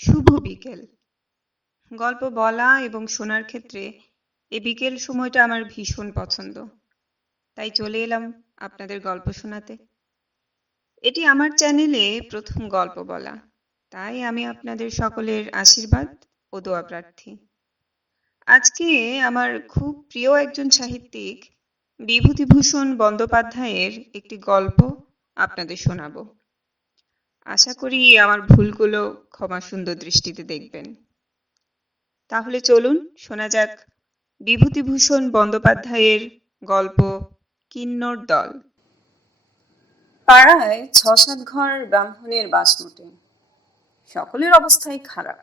শুভ বিকেল। গল্প বলা এবং শোনার ক্ষেত্রে এই বিকেল সময়টা আমার ভীষণ পছন্দ। তাই চলে এলাম আপনাদের গল্প শোনাতে। এটি আমার চ্যানেলে প্রথম গল্প বলা, তাই আমি আপনাদের সকলের আশীর্বাদ ও দোয়া প্রার্থী। আজকে আমার খুব প্রিয় একজন সাহিত্যিক বিভূতিভূষণ বন্দ্যোপাধ্যায়ের একটি গল্প আপনাদের শোনাবো। আশা করি আমার ভুলগুলো ক্ষমা সুন্দর দৃষ্টিতে দেখবেন। তাহলে চলুন শোনা যাক বিভূতিভূষণ বন্দ্যোপাধ্যায়ের গল্প কিন্নর দল। পাড়ায় ৬-৭ ঘর ব্রাহ্মণের বাস মোটে। সকলের অবস্থাই খারাপ।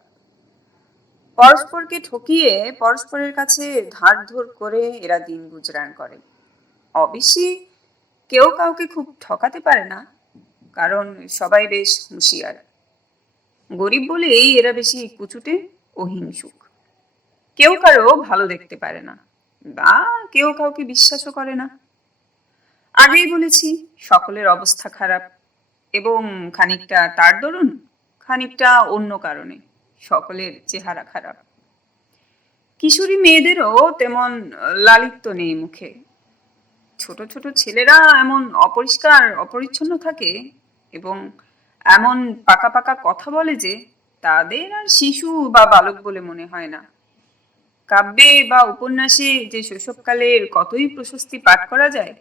পরস্পরকে ঠকিয়ে পরস্পরের কাছে ধার ধোর করে এরা দিন গুজরান করে। অবশ্যই কেউ কাউকে খুব ঠকাতে পারে না, কারণ সবাই বেশ হুঁশিয়ার। গরিব বলেই এরা বেশি কুচুটে ও হিংসুক। কেউ কারো ভালো দেখতে পারে না, বা কেউ কাউকে বিশ্বাসও করে না। আগেই বলেছি সকলের অবস্থা খারাপ, এবং খানিকটা তার দরুন, খানিকটা অন্য কারণে সকলের চেহারা খারাপ। কিশোরী মেয়েদেরও তেমন লালিত্য নেই মুখে। ছোট ছোট ছেলেরা এমন অপরিষ্কার অপরিচ্ছন্ন থাকে এবং এমন পাকা পাকা কথা বলে যে তাদের আর শিশু বা বালক বলে মনে হয় না। কাব্যে বা উপন্যাসে যে শৈশবকালের কতই প্রশস্তি পাঠ করা যায়,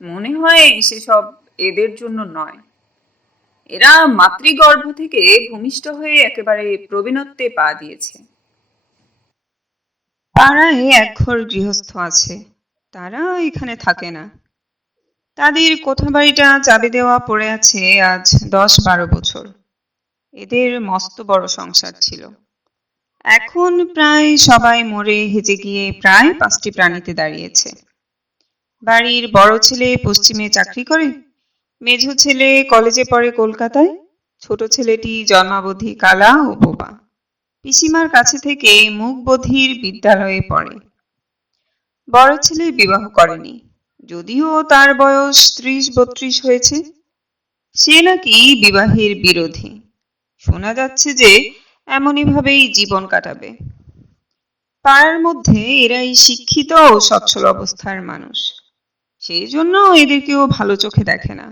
মনে হয় সেসব এদের জন্য নয়। এরা মাতৃগর্ভ থেকে ভূমিষ্ঠ হয়ে একেবারে প্রবীণত্বে পা দিয়েছে। পাড়ায় এক ঘর গৃহস্থ আছে, তারা এখানে থাকে না। তাদের কোঠা বাড়িটা চাবি দেওয়া পড়ে আছে আজ ১০-১২ বছর। এদের মস্ত বড় সংসার ছিল। এখন প্রায় সবাই মরে হেজে গিয়ে প্রায় ৫টি প্রাণীতে দাঁড়িয়েছে। বাড়ির বড় ছেলে পশ্চিমে চাকরি করে, মেঝো ছেলে কলেজে পড়ে কলকাতায়, ছোট ছেলেটি জন্মাবধি কালা ও বোবা। পিসিমার কাছে থেকে মুখ বধির বিদ্যালয়ে পড়ে। বড় ছেলে বিবাহ করেনি, যদিও তার বয়স ৩০-৩২ হয়েছে। সে নাকি বিবাহের বিরোধী। শোনা যাচ্ছে যে এমনই ভাবেই জীবন কাটাবে। পাড়ার মধ্যে এরাই শিক্ষিত ও সচ্ছল অবস্থার মানুষ, সেই জন্য এদের কেউ ভালো চোখে দেখে না।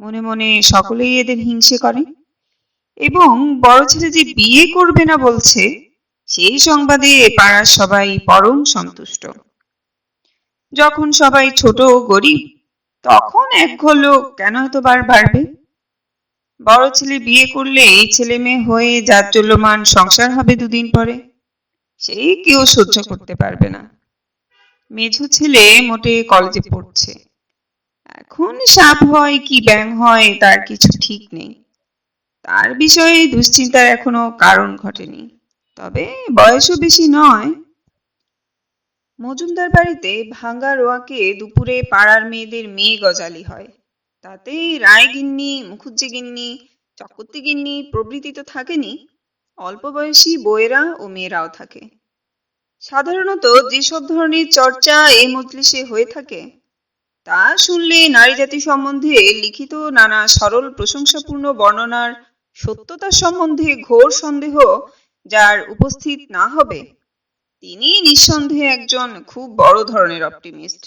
মনে মনে সকলেই এদের হিংসে করে, এবং বড় ছেলে যে বিয়ে করবে না বলছে, সেই সংবাদে পাড়ার সবাই পরম সন্তুষ্ট। যখন সবাই ছোট ও গরিব, তখন এক ঘর লোক কেন এতবার বাড়বে? বড় ছেলে বিয়ে করলে এই ছেলে মেয়ে হয়ে জাজ্বল্যমান সংসার হবে দুদিন পরে, সেই কেউ সহ্য করতে পারবে না। মেঝো ছেলে মোটে কলেজে পড়ছে, এখন সাপ হয় কি ব্যাঙ হয় তার কিছু ঠিক নেই। তার বিষয়ে দুশ্চিন্তার এখনো কারণ ঘটেনি, তবে বয়সও বেশি নয়। মজুমদার বাড়িতে ভাঙ্গা রোয়াকে দুপুরে পাড়ার মেয়েদের মেয়ে গজালি হয়। তাতে রায় গিন্নি, মুখুজ্জে গিন্নি, চকর্তি গিন্নি প্রভৃতি তো থাকেনি, অল্প বয়সী বউয়েরা ও মেয়েরাও থাকে। সাধারণত যেসব ধরনের চর্চা এই মজলিসে হয়ে থাকে, তা শুনলে নারী জাতি সম্বন্ধে লিখিত নানা সরল প্রশংসাপূর্ণ বর্ণনার সত্যতা সম্বন্ধে ঘোর সন্দেহ যার উপস্থিত না হবে, তিনি নিঃসন্দেহে একজন খুব বড় ধরনের অপটিমিস্ট।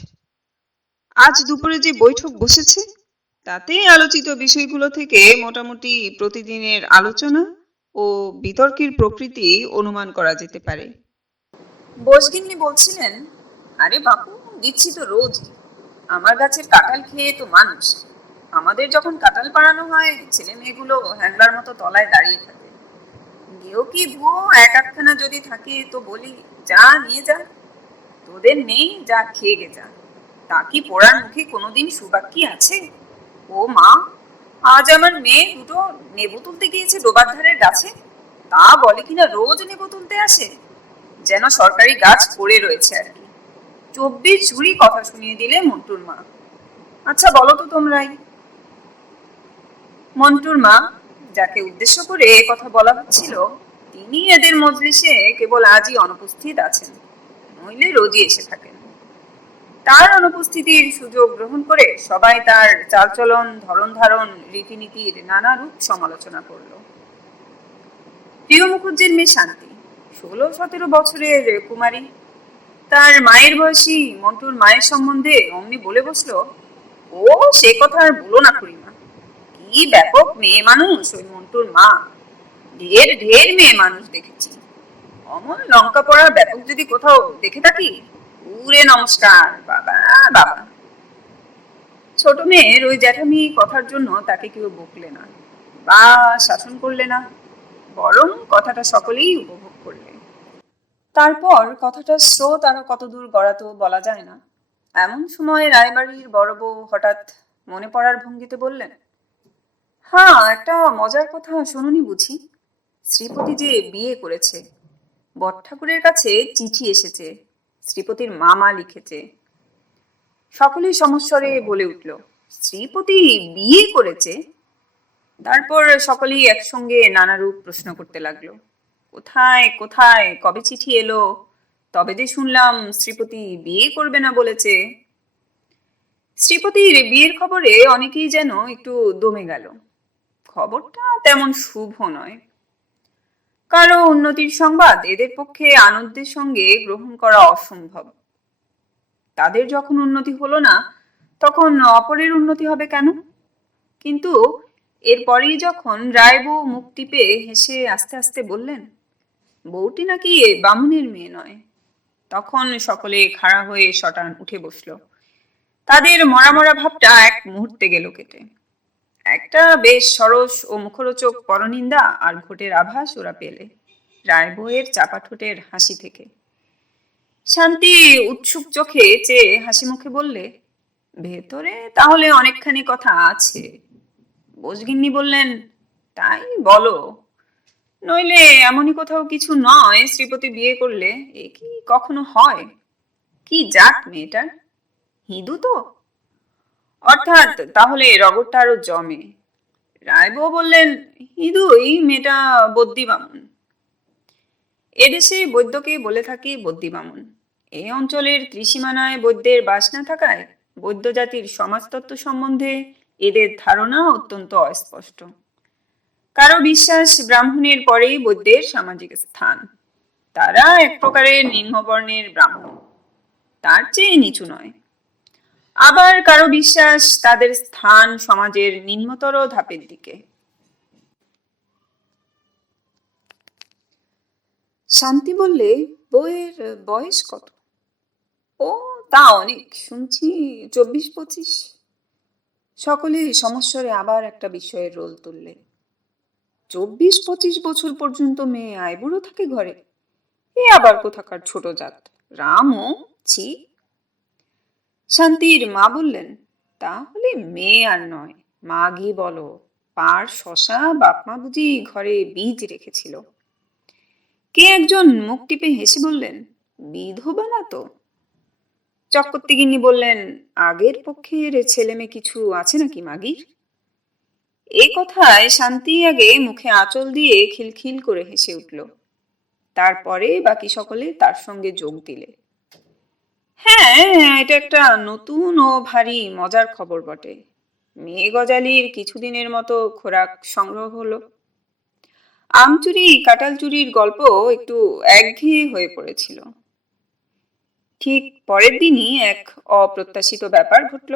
আজ দুপুরে যে বৈঠক বসেছে, তাতে আলোচিত বিষয়গুলো থেকে মোটামুটি প্রতিদিনের আলোচনা ও বিতর্কের প্রকৃতি অনুমান করা যেতে পারে। বোসগিন্নি বলছিলেন, আরে বাপু, দিচ্ছি তো রোজই। আমার গাছের কাঁঠাল খেয়ে তো মানুষ। আমাদের যখন কাঁঠাল পাড়ানো হয়, ছেলে মেয়েগুলো হ্যাংলার মতো তলায় দাঁড়িয়ে থাকে। গেও কি ভুয়ো এক আধখানা যদি থাকে তো বলি, যা নিয়ে যা, তোদের নেই, যা খেয়ে গে যা। তা কি পোড়ার মুখে কোনোদিন সুবাক্যি আছে? ও মা, আজ আমার মেয়ে দুটো নেবু তুলতে গিয়েছে ডোবার ধারের গাছে। তা বলে কিনা রোজ নেবু তুলতে আসে, যেন সরকারি গাছ পড়ে রয়েছে আর কি। ২৪ ঝুড়ি কথা শুনিয়ে দিলে মন্টুর মা। আচ্ছা বলো তো তোমরাই। মন্টুর মা, যাকে উদ্দেশ্য করে এ কথা বলা হচ্ছিল, তিনি এদের মজলিসে কেবল আজই অনুপস্থিত আছেন, নইলে রোজই এসে থাকেন। তার অনুপস্থিতির সুযোগ গ্রহণ করে সবাই তার চালচলন, ধরন ধারণ, রীতিনীতির নানা রূপ সমালোচনা করল। প্রিয় মুখুজ্জের মেয়ে শান্তি, 16-17 বছরের কুমারী। তার মায়ের বয়সী মন্টুর মায়ের সম্বন্ধে অমনি বলে বসলো, ও সে কথা আর বলো না খুড়িমা, কি ব্যাপক মেয়ে মানুষ ওই মন্টুর মা। ঢের ঢের মেয়ে মানুষ দেখেছি, অমন লঙ্কা পড়া ব্যাপক যদি কোথাও দেখে থাকি, উরে নমস্কার বাবা বাবা। ছোট মেয়ের ওই জ্যাঠামি কথার জন্য তাকে কেউ বকলে না বা শাসন করলে না, বরং কথাটা সকলেই উপভোগ করলে। তারপর কথাটার স্রোত আরো কতদূর গড়াতো বলা যায় না। এমন সময় রায়বাড়ির বড় বউ হঠাৎ মনে পড়ার ভঙ্গিতে বললেন, হ্যাঁ, একটা মজার কথা শুনুনি বুঝি। শ্রীপতি যে বিয়ে করেছে, বট ঠাকুরের কাছে চিঠি এসেছে, শ্রীপতির মামা লিখেছে। সকলেই সমস্বরে বলে উঠল, শ্রীপতি বিয়ে করেছে? তারপর সকলেই একসঙ্গে নানারূপ প্রশ্ন করতে লাগলো, কোথায় কোথায় কবে চিঠি এলো, তবে যে শুনলাম শ্রীপতি বিয়ে করবে না বলেছে। শ্রীপতির বিয়ের খবরে অনেকেই যেন একটু দমে গেল। খবরটা তেমন শুভ নয়। কারো উন্নতির সংবাদ এদের পক্ষে আনন্দের সঙ্গে গ্রহণ করা অসম্ভব। তাদের যখন উন্নতি হলো না, তখন অপরের উন্নতি হবে কেন? কিন্তু এরপরেই যখন রায়বউ মুখ টিপে হেসে আস্তে আস্তে বললেন, বউটি নাকি বামুনের মেয়ে নয়, তখন সকলে খাড়া হয়ে শটান উঠে বসলো। তাদের মরা মরা ভাবটা এক মুহূর্তে গেল কেটে। একটা বেশ সরস ও মুখরোচক পরনিন্দা আর ঘোটের আভাস ওরা পেলে রায়বউয়ের চাপা ঠোঁটের হাসি থেকে। শান্তি উৎসুক চোখে চেয়ে হাসি মুখে বললে, ভেতরে তাহলে অনেকখানি কথা আছে। বোসগিন্নি বললেন, তাই বলো, নইলে এমনই কোথাও কিছু নয় শ্রীপতি বিয়ে করলে এ কি কখনো হয়? কি জাত মেয়েটার, হিঁদু তো? অর্থাৎ তাহলে রগরটা আরো জমে। রায়বউ বললেন, হিঁদুই, মেয়েটা বদ্যি বামুন। এদেশে বৈদ্যকে বলে থাকি বদ্যি বামুন। এই অঞ্চলের ত্রিসীমানায় বৈদ্যের বাস না থাকায় বৈদ্য জাতির সমাজতত্ত্ব সম্বন্ধে এদের ধারণা অত্যন্ত অস্পষ্ট। কারো বিশ্বাস ব্রাহ্মণের পরেই বৈদ্যের সামাজিক স্থান, তারা এক প্রকারের নিম্নবর্ণের ব্রাহ্মণ, তার চেয়ে নিচু নয়। আবার কারো বিশ্বাস তাদের স্থান সমাজের নিম্নতর ধাপের দিকে। শান্তি বললে, বউয়ের বয়স কত? ও তা অনেক, শুনছি 24-25। সকলে সমস্বরে আবার একটা বিষয়ের রোল তুললে। 24-25 বছর পর্যন্ত মেয়ে আইবুড়ো থাকে ঘরে, এ আবার কোথাকার ছোট জাত, রামও ছি। শান্তির মা বললেন, তাহলে মেয়ে আর নয়, মাগি বলো, পার শশা বাপমা বুঝি ঘরে বীজ রেখেছিল। কে একজন মুখ টিপে হেসে বললেন, বিধবা না তো? চক্রবর্তীগিন্নি বললেন, আগের পক্ষের ছেলে মেয়ে কিছু আছে নাকি মাগির? এই কথায় শান্তি আগে মুখে আঁচল দিয়ে খিলখিল করে হেসে উঠল। তারপরে বাকি সকলে তার সঙ্গে যোগ দিলে। হ্যাঁ, এটা একটা নতুন ও ভারী মজার খবর বটে। মেয়ে গজালির কিছুদিনের মতো খোরাক সংগ্রহ হলো। আম চুরি কাঁঠাল চুরির গল্প একটু একঘেয়ে হয়ে পড়েছিল। ঠিক পরের দিনই এক অপ্রত্যাশিত ব্যাপার ঘটল।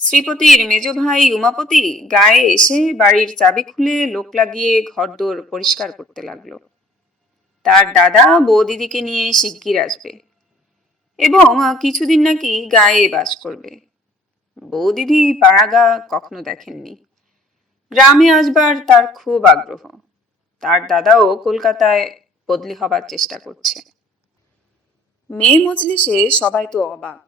শ্রীপতির মেজ ভাই উমাপতি গায়ে এসে বাড়ির চাবি খুলে লোক লাগিয়ে ঘরদোর পরিষ্কার করতে লাগলো। তার দাদা বৌদিদিকে নিয়ে শিগগির আসবে এবং কিছুদিন নাকি গায়ে বাস করবে। বৌদিদি পাড়াগা কখনো দেখেননি। গ্রামে আসবার তার খুব আগ্রহ। তার দাদাও কলকাতায় বদলি হবার চেষ্টা করছে। মেয়ে মজলিসে সবাই তো অবাক।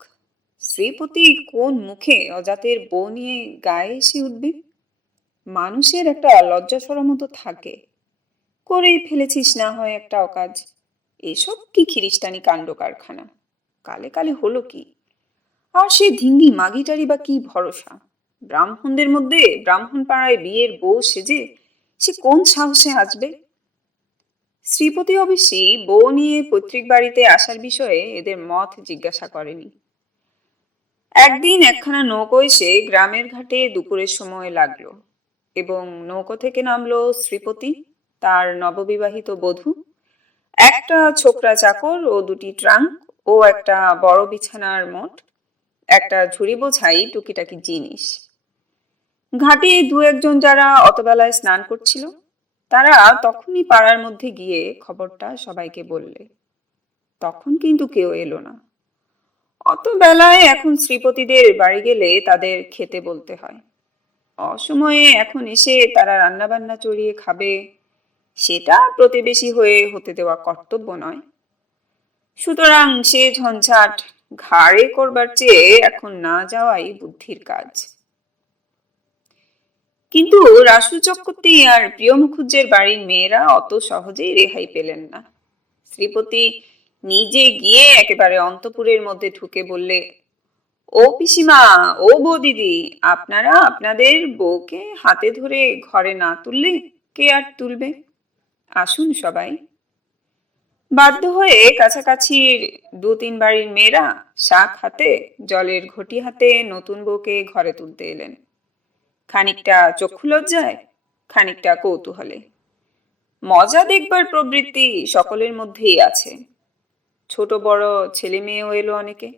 শ্রীপতি কোন মুখে অজাতের বউ নিয়ে গায়ে এসে উঠবে? মানুষের একটা লজ্জা শরম তো থাকে, করেই ফেলেছিস না হয় একটা অকাজ। এসব কি খিরিস্টানি কাণ্ড কারখানা, কালে কালে হলো কি? আর সে ধিঙ্গি মাগিটারি বা কি ভরসা? ব্রাহ্মণদের মধ্যে ব্রাহ্মণ পাড়ায় বিয়ের বউ সেজে সে কোন সাহসে আসবে? শ্রীপতি অবশ্যই বউ নিয়ে পৈতৃক বাড়িতে আসার বিষয়ে এদের মত জিজ্ঞাসা করেনি। একদিন একখানা নৌকো এসে গ্রামের ঘাটে দুপুরের সময় লাগলো এবং নৌকো থেকে নামলো শ্রীপতি, তার নববিবাহিত বধূ, একটা ছোকরা চাকর ও দুটি ট্রাঙ্ক ও একটা বড় বিছানার মোট, একটা ঝুড়ি বোঝাই টুকিটাকি জিনিস। ঘাটে দু একজন যারা অতবেলায় স্নান করছিল, তারা তখনই পাড়ার মধ্যে গিয়ে খবরটা সবাইকে বললে। তখন কিন্তু কেউ এলো না। অত বেলায় এখন শ্রীপতিদের বাড়ি গেলে তাদের খেতে বলতে হয়। অসময়ে এখন এসে তারা রান্নাবান্না চড়িয়ে খাবে, সেটা প্রতিবেশী হয়ে হতে দেওয়া কর্তব্য নয়। সুতরাং সে ঝঞ্ঝাট ঘাড়ে করবার চেয়ে এখন না যাওয়াই বুদ্ধির কাজ। কিন্তু রাসু চক্রবর্তী আর প্রিয় মুখুজ্জের বাড়ির মেয়েরা অত সহজেই রেহাই পেলেন না। শ্রীপতি নিজে গিয়ে একেবারে অন্তপুরের মধ্যে ঢুকে বললে, ও পিসিমা, ও বৌদিদি, আপনারা আপনাদের বউকে হাতে ধরে ঘরে না তুললে কে আর তুলবে? আসুন সবাই। বাধ্য হয়ে কাছাকাছির দু তিন বাড়ির মেয়েরা শাক হাতে, জলের ঘটি হাতে নতুন বউকে ঘরে তুলতে এলেন। খানিকটা চক্ষু লজ্জায়, খানিকটা কৌতূহলে। মজা দেখবার প্রবৃত্তি সকলের মধ্যেই আছে। ছোট বড় ছেলে মেয়েও এলো অনেকে।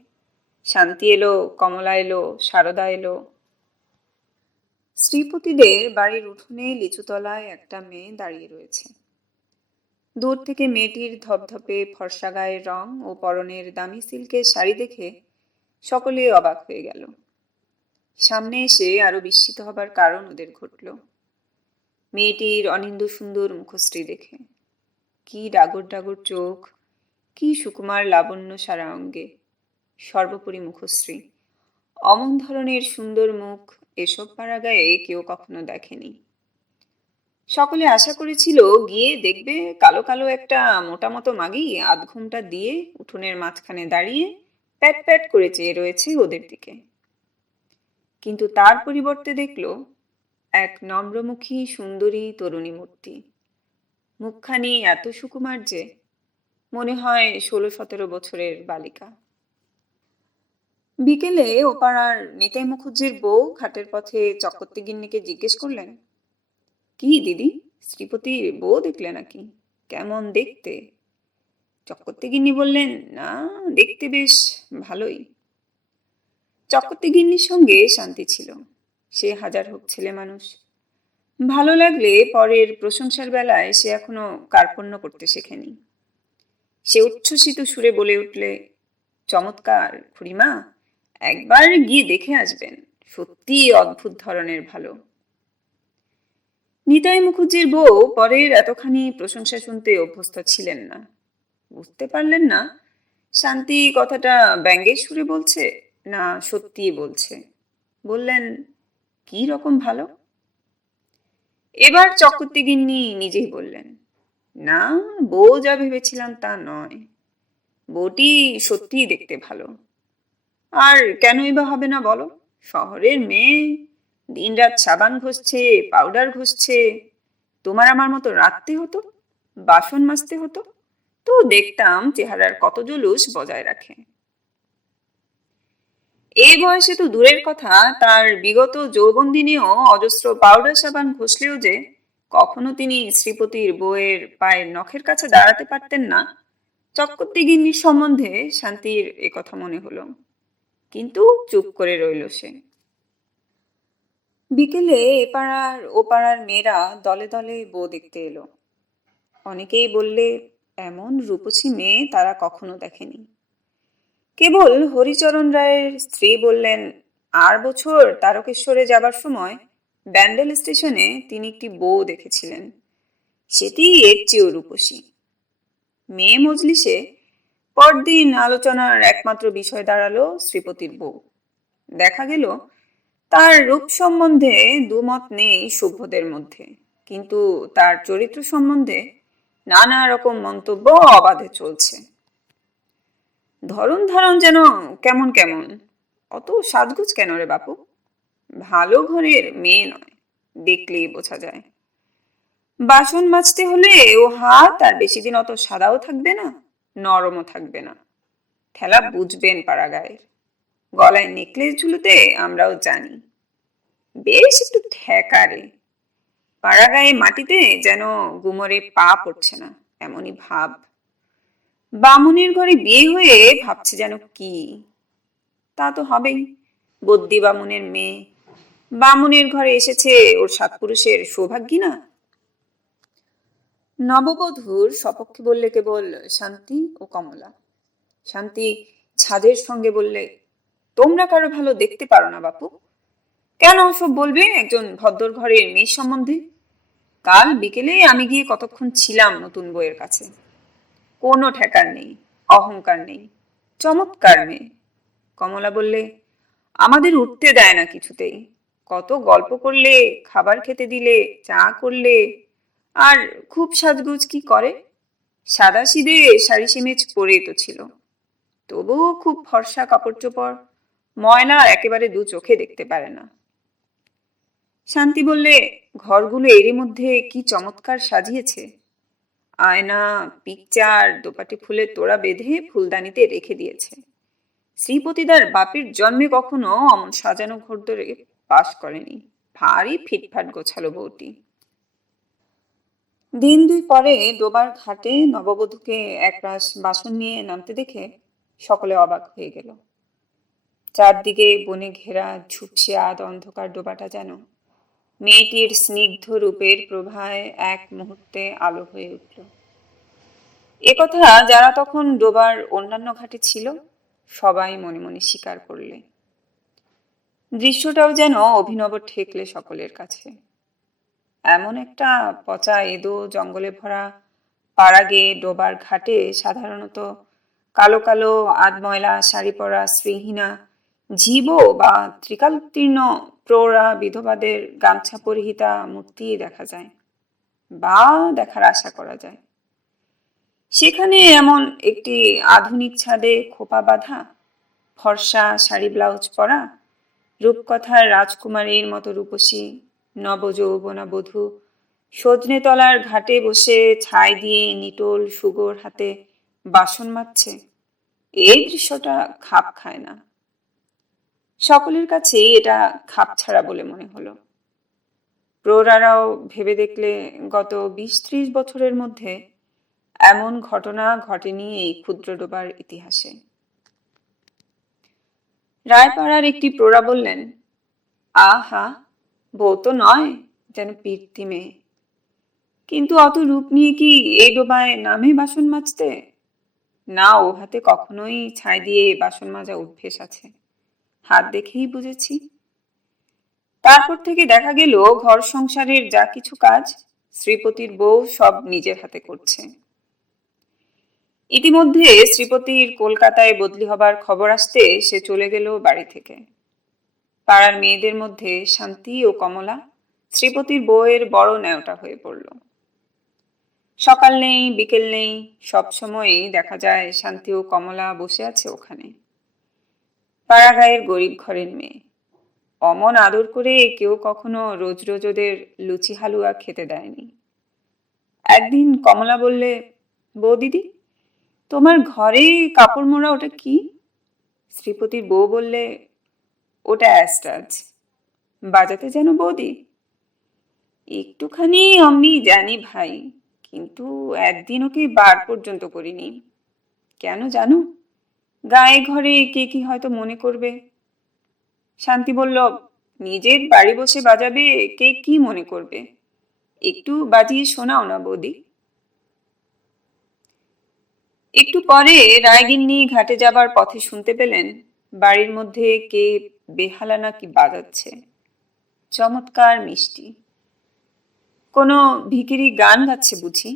শান্তি এলো, কমলা এলো, সারদা এলো। শ্রীপতিদের বাড়ির উঠোনে লিচুতলায় একটা মেয়ে দাঁড়িয়ে রয়েছে। দূর থেকে মেয়েটির ধপধপে ফর্সা গায়ের রং ও পরনের দামি সিল্কের শাড়ি দেখে সকলে অবাক হয়ে গেল। সামনে এসে আরো বিস্মিত হবার কারণ ওদের ঘটল মেয়েটির অনিন্দ্য সুন্দর মুখশ্রী দেখে। কি ডাগর ডাগর চোখ, কি সুকুমার লাবণ্য সারা অঙ্গে, সর্বোপরি মুখশ্রী। অমন ধরনের সুন্দর মুখ এসব পাড়া গায়ে কেউ কখনো দেখেনি। সকলে আশা করেছিল গিয়ে দেখবে কালো কালো একটা মোটা মতো মাগি আধ ঘুমটা দিয়ে উঠোনের মাঝখানে দাঁড়িয়ে প্যাট প্যাট করে চেয়ে রয়েছে ওদের দিকে। কিন্তু তার পরিবর্তে দেখল এক নম্রমুখী সুন্দরী তরুণী মূর্তি। মুখখানি এত সুকুমার যে মনে হয় 16-17 বছরের বালিকা। বিকেলে ওপাড়ার নিতাই মুখুজ্জির বউ ঘাটের পথে চক্রবর্তী গিন্নিকে জিজ্ঞেস করলেন, কি দিদি, শ্রীপতির বউ দেখলে নাকি? কেমন দেখতে? চক্রবর্তী গিন্নি বললেন, না, দেখতে বেশ ভালোই। চক্রবর্তী গিন্নির সঙ্গে শান্তি ছিল। সে হাজার হোক ছেলে মানুষ, ভালো লাগলে পরের প্রশংসার বেলায় সে এখনো কার্পণ্য করতে শেখেনি। সে উচ্ছ্বসিত সুরে বলে উঠলে, চমৎকার খুড়িমা, একবার গিয়ে দেখে আসবেন, সত্যি অদ্ভুত ধরনের ভালো। নিতাই মুখুজ্জির বউ পরের এতখানি প্রশংসা শুনতে অভ্যস্ত ছিলেন না। বুঝতে পারলেন না শান্তি কথাটা ব্যঙ্গের সুরে বলছে না সত্যিই বলছে। বললেন, কি রকম ভালো? এবার চক্রবর্তী গিন্নি নিজেই বললেন, না, বউ যা ভেবেছিলাম তা নয়, বউটি সত্যিই দেখতে ভালো। আর কেনই বা হবে না বলো? শহরের মেয়ে, দিনরাত সাবান ঘষছে, পাউডার ঘষছে, তোমার আমার মতো রাঁধতে হতো, বাসন মাজতে হতো, তো দেখতাম চেহারার কত জলুস বজায় রাখে। এই বয়সে তো দূরের কথা, তার বিগত যৌবন দিনেও অজস্র পাউডার সাবান ঘষলেও যে কখনো তিনি শ্রীপতির বউয়ের পায়ের নখের কাছে দাঁড়াতে পারতেন না, চক্রবর্তী গিন্নির সম্বন্ধে শান্তির একথা মনে হলো। কিন্তু চুপ করে রইল সে। বিকেলে এপাড়ার ওপাড়ার মেয়েরা দলে দলে বউ দেখতে এলো। অনেকেই বললে, এমন রূপসী মেয়ে তারা কখনো দেখেনি। কেবল হরিচরণ রায়ের স্ত্রী বললেন, আর বছর তারকেশ্বরে যাবার সময় ব্যান্ডেল স্টেশনে তিনি একটি বউ দেখেছিলেন, সেটি এর চেয়েও রূপসী। মেয়ে মজলিসে পরদিন আলোচনার একমাত্র বিষয় দাঁড়ালো শ্রীপতির বউ। দেখা গেল তার রূপ সম্বন্ধে দুমত নেই সভ্যদের মধ্যে, কিন্তু তার চরিত্র সম্বন্ধে নানা রকম মন্তব্য অবাধে চলছে। ধরন ধারণ যেন কেমন কেমন, অত সাজগোজ কেন রে বাপু? ভালো ঘরের মেয়ে নয়, দেখলেই বোঝা যায়। বাসন মাজতে হলে ও হাত আর বেশি দিন অত সাদাও থাকবে না, নরমও থাকবে না। ঠেলা বুঝবেন পাড়া গায়ের। গলায় নেকলেস ঝুলুতে আমরাও জানি, বেশ একটু ঠেকারে। পাড়া গায়ে মাটিতে যেন গুমরে পা পড়ছে না, এমনই ভাব। বামুনের ঘরে বিয়ে হয়ে ভাবছে যেন কি, তা তো হবেই, বদ্যি বামুনের মেয়ে, বামুনের ঘরে এসেছে, ওর সাতপুরুষের সৌভাগ্যী না। নববধূর সপক্ষে বললে কেবল শান্তি ও কমলা। শান্তি ছাদের সঙ্গে বললে, তোমরা কারো ভালো দেখতে পারো না বাপু? কেন সব বলবে একজন ভদ্র ঘরের মেয়ে সম্বন্ধে? কাল বিকেলে আমি গিয়ে কতক্ষণ ছিলাম নতুন বউয়ের কাছে, কোনো ঠেকার নেই, অহংকার নেই, চমৎকার মেয়ে। কমলা বললে, আমাদের উঠতে দেয় না কিছুতেই, কত গল্প করলে, খাবার খেতে দিলে, চা করলে, আর খুব সাজগুজ কি করে, সাদা সিধে শাড়ি সেমেজ পরেই তো ছিল, তবুও খুব ফর্সা কাপড় চোপড়, ময়লা একেবারে দু চোখে দেখতে পারে না। শান্তি বললে, ঘরগুলো এরই মধ্যে কি চমৎকার সাজিয়েছে, আয়না, পিকচার, দোপাটি ফুলের তোড়া বেঁধে ফুলদানিতে রেখে দিয়েছে। শ্রীপতিদার বাপের জন্মে কখনো অমন সাজানো ঘর ধরে বাস করেনি, ভারী ফিটফাট গোছালো বউটি। দিন দুই পরে ডোবার ঘাটে নববধূকে একরাশ বাসন নিয়ে নামতে দেখে সকলে অবাক হয়ে গেল। চারদিকে বনে ঘেরা ঝুপসে আদ অন্ধকার ডোবাটা যেন মেয়েটির স্নিগ্ধ রূপের প্রভায় এক মুহূর্তে আলো হয়ে উঠল। একথা যারা তখন ডোবার অন্যান্য ঘাটে ছিল সবাই মনে মনে স্বীকার করলে। দৃশ্যটাও যেন অভিনব ঠেকলে সকলের কাছে। এমন একটা পচা এদো জঙ্গলে ভরা পাড়াগে ডোবার ঘাটে সাধারণত কালো কালো আধময়লা শাড়ি পরা স্ত্রীহীনা জীব বা ত্রিকালোত্তীর্ণ প্রৌঢ়া বিধবাদের গামছা পরিহিতা মূর্তি দেখা যায় বা দেখার আশা করা যায়। সেখানে এমন একটি আধুনিক ছাদে খোপা বাঁধা, ফর্সা শাড়ি ব্লাউজ পরা, রূপকথার রাজকুমারীর মতো রূপসী নবযৌবনা বধূ সজনে তলার ঘাটে বসে ছাই দিয়ে নিটোল সুগোর হাতে বাসন মাজছে, এই দৃশ্যটা খাপ খায় না। সকলের কাছেই এটা খাপ ছাড়া বলে মনে হলো। প্রৌঢ়ারাও ভেবে দেখলে গত 20-30 বছরের মধ্যে এমন ঘটনা ঘটেনি এই ক্ষুদ্র ডোবার ইতিহাসে। রায়পাড়ার একটি প্রৌঢ়া বললেন, আহা, বউ তো নয়, যেন পির্তি মেয়ে, কিন্তু অত রূপ নিয়ে কি এই ডোবায় নামে বাসন মাজতে? না, ও হাতে কখনোই ছাই দিয়ে বাসন মাজা অভ্যেস আছে, হাত দেখেই বুঝেছি। তারপর থেকে দেখা গেল ঘর সংসারের যা কিছু কাজ শ্রীপতির বউ সব নিজের হাতে করছে। ইতিমধ্যে শ্রীপতির কলকাতায় বদলি হবার খবর আসতে সে চলে গেল বাড়ি থেকে। পাড়ার মেয়েদের মধ্যে শান্তি ও কমলা শ্রীপতির বউয়ের বড় ন্যাওটা হয়ে পড়ল। সকাল নেই বিকেল নেই, সব সময়ই দেখা যায় শান্তি ও কমলা বসে আছে ওখানে। পাড়া গায়ের গরিব ঘরের মেয়ে, অমন আদর করে কেউ কখনো রোজ রোজ ওদের লুচি হালুয়া খেতে দেয়নি। একদিন কমলা বললে, বউ দিদি, তোমার ঘরে কাপড় মোড়া ওটা কি? শ্রীপতির বউ বললে, ওটা অ্যাস্ট্রাজ। বাজাতে যেন বৌদি? একটুখানি আমি জানি ভাই, কিন্তু একদিন ওকে বার পর্যন্ত করিনি। কেন জানো? গায়ে ঘরে কে কি হয়তো মনে করবে। শান্তি বলল, নিজের বাড়ি বসে বাজাবে, কে কি মনে করবে, একটু বাজিয়ে শোনাও না বৌদি। একটু পরে রায়গিন্নি ঘাটে যাবার পথে শুনতে পেলেন বাড়ির মধ্যে কে বেহালা নাকি বাজাচ্ছে, চমৎকার মিষ্টি। কোনো ভিখিরি গান গাচ্ছে বুঝি।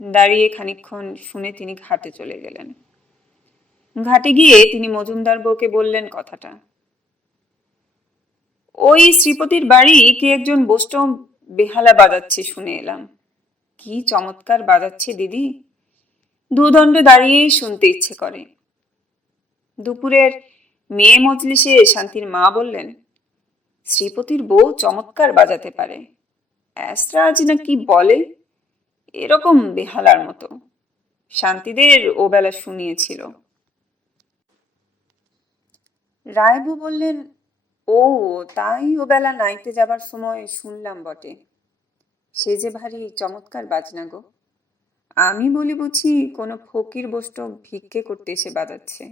দাঁড়িয়ে খানিকক্ষণ শুনে তিনি ঘাটে চলে গেলেন। ঘাটে গিয়ে তিনি মজুমদার বউকে বললেন কথাটা। ওই শ্রীপতির বাড়ি কে একজন বৈষ্ণব বেহালা বাজাচ্ছে শুনে এলাম। কি চমৎকার বাজাচ্ছে দিদি, দুদণ্ড দাঁড়িয়ে শুনতে ইচ্ছে করে। দুপুরের মেয়ে মজলিসে শান্তির মা বললেন, শ্রীপতির বউ চমৎকার বাজাতে পারে, অ্যাস্ট্রাজ না কি বলে, এরকম বেহালার মতো। শান্তিদের ও বেলা শুনিয়েছিল। রায়বু বললেন, ও তাই ও বেলা নাইতে যাবার সময় শুনলাম বটে। সে যে ভারী চমৎকার বাজনা গো। আমি বলি বুঝি কোনো ফকির বস্তু ভিক্ষে করতে এসে বাজাচ্ছে।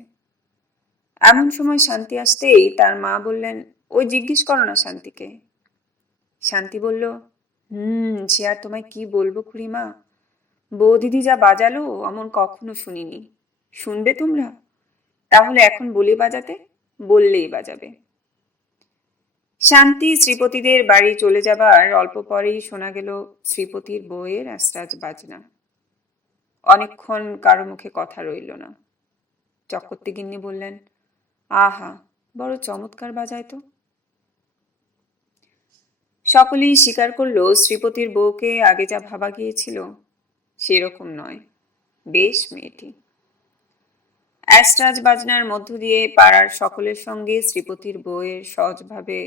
এমন সময় শান্তি আসতেই তার মা বললেন, ওই জিজ্ঞেস করো না শান্তিকে। শান্তি বলল, সে আর তোমায় কি বলবো খুড়িমা, বৌদিদি যা বাজালো অমন কখনো শুনিনি। শুনবে তোমরা? তাহলে এখন বলি বাজাতে, বললেই বাজাবে। শান্তি শ্রীপতিদের বাড়ি চলে যাবার অল্প পরেই শোনা গেল শ্রীপতির বউয়ের আস্রাজ বাজনা। অনেকক্ষণ কারো মুখে কথা রইল না। চক্রবর্তী গিন্নি বললেন, আহা, বড় চমৎকার বাজায় তো। সকলেই স্বীকার করলো শ্রীপতির বউকে আগে যা ভাবা গিয়েছিল সেরকম নয়, বেশ মেয়েটি। অ্যাস্ট্রাজ বাজনার মধ্য দিয়ে পাড়ার সকলের সঙ্গে শ্রীপতির বউয়ের সহজভাবে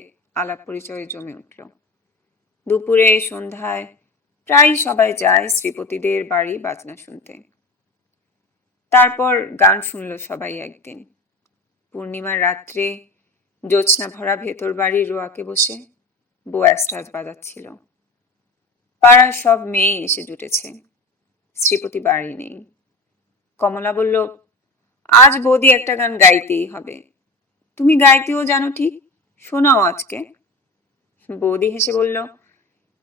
আলাপ পরিচয় জমে উঠল। দুপুরে সন্ধ্যায় প্রায় সবাই যায় শ্রীপতিদের বাড়ি বাজনা শুনতে। তারপর গান শুনল সবাই একদিন। পূর্ণিমার রাত্রে জ্যোৎস্না ভরা ভেতর বাড়ির রোয়াকে বসে বউ অ্যাস্ট্রাজ বাজাচ্ছিল। পাড়ার সব মেয়ে এসে জুটেছে। শ্রীপতি বাড়ি নেই। কমলা বলল, আজ বৌদি একটা গান গাইতেই হবে। তুমি গাইতেও জানো ঠিক, শোনাও আজকে। বৌদি হেসে বলল,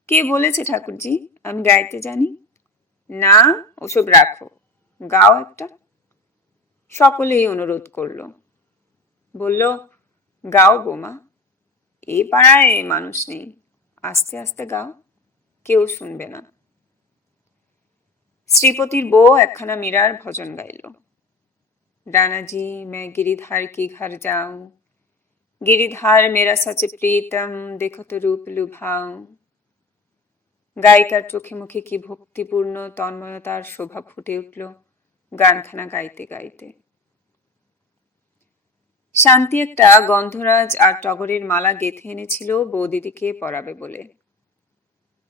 কে বলেছে ঠাকুরজি আমি গাইতে জানি? না, ওসব রাখো, গাও একটা। সকলেই অনুরোধ করলো। বলল, গাও বোমা, এ পাড়ায় মানুষ নেই, আস্তে আস্তে গাও, কেউ শুনবে না। শ্রীপতির বউ একখানা মীরার ভজন গাইল। ডানাজি मैं गिरिधार की घर जाऊं, गिरिधार मेरा सच प्रीतम, देखो तो रूप लुभाऊं। গায়িকার চোখে মুখে কি ভক্তিপূর্ণ তন্ময়তার শোভা ফুটে উঠল গানখানা গাইতে গাইতে। শান্তি একটা গন্ধরাজ আর টগরের মালা গেঁথে এনেছিল বৌদিদিকে পরাবে বলে।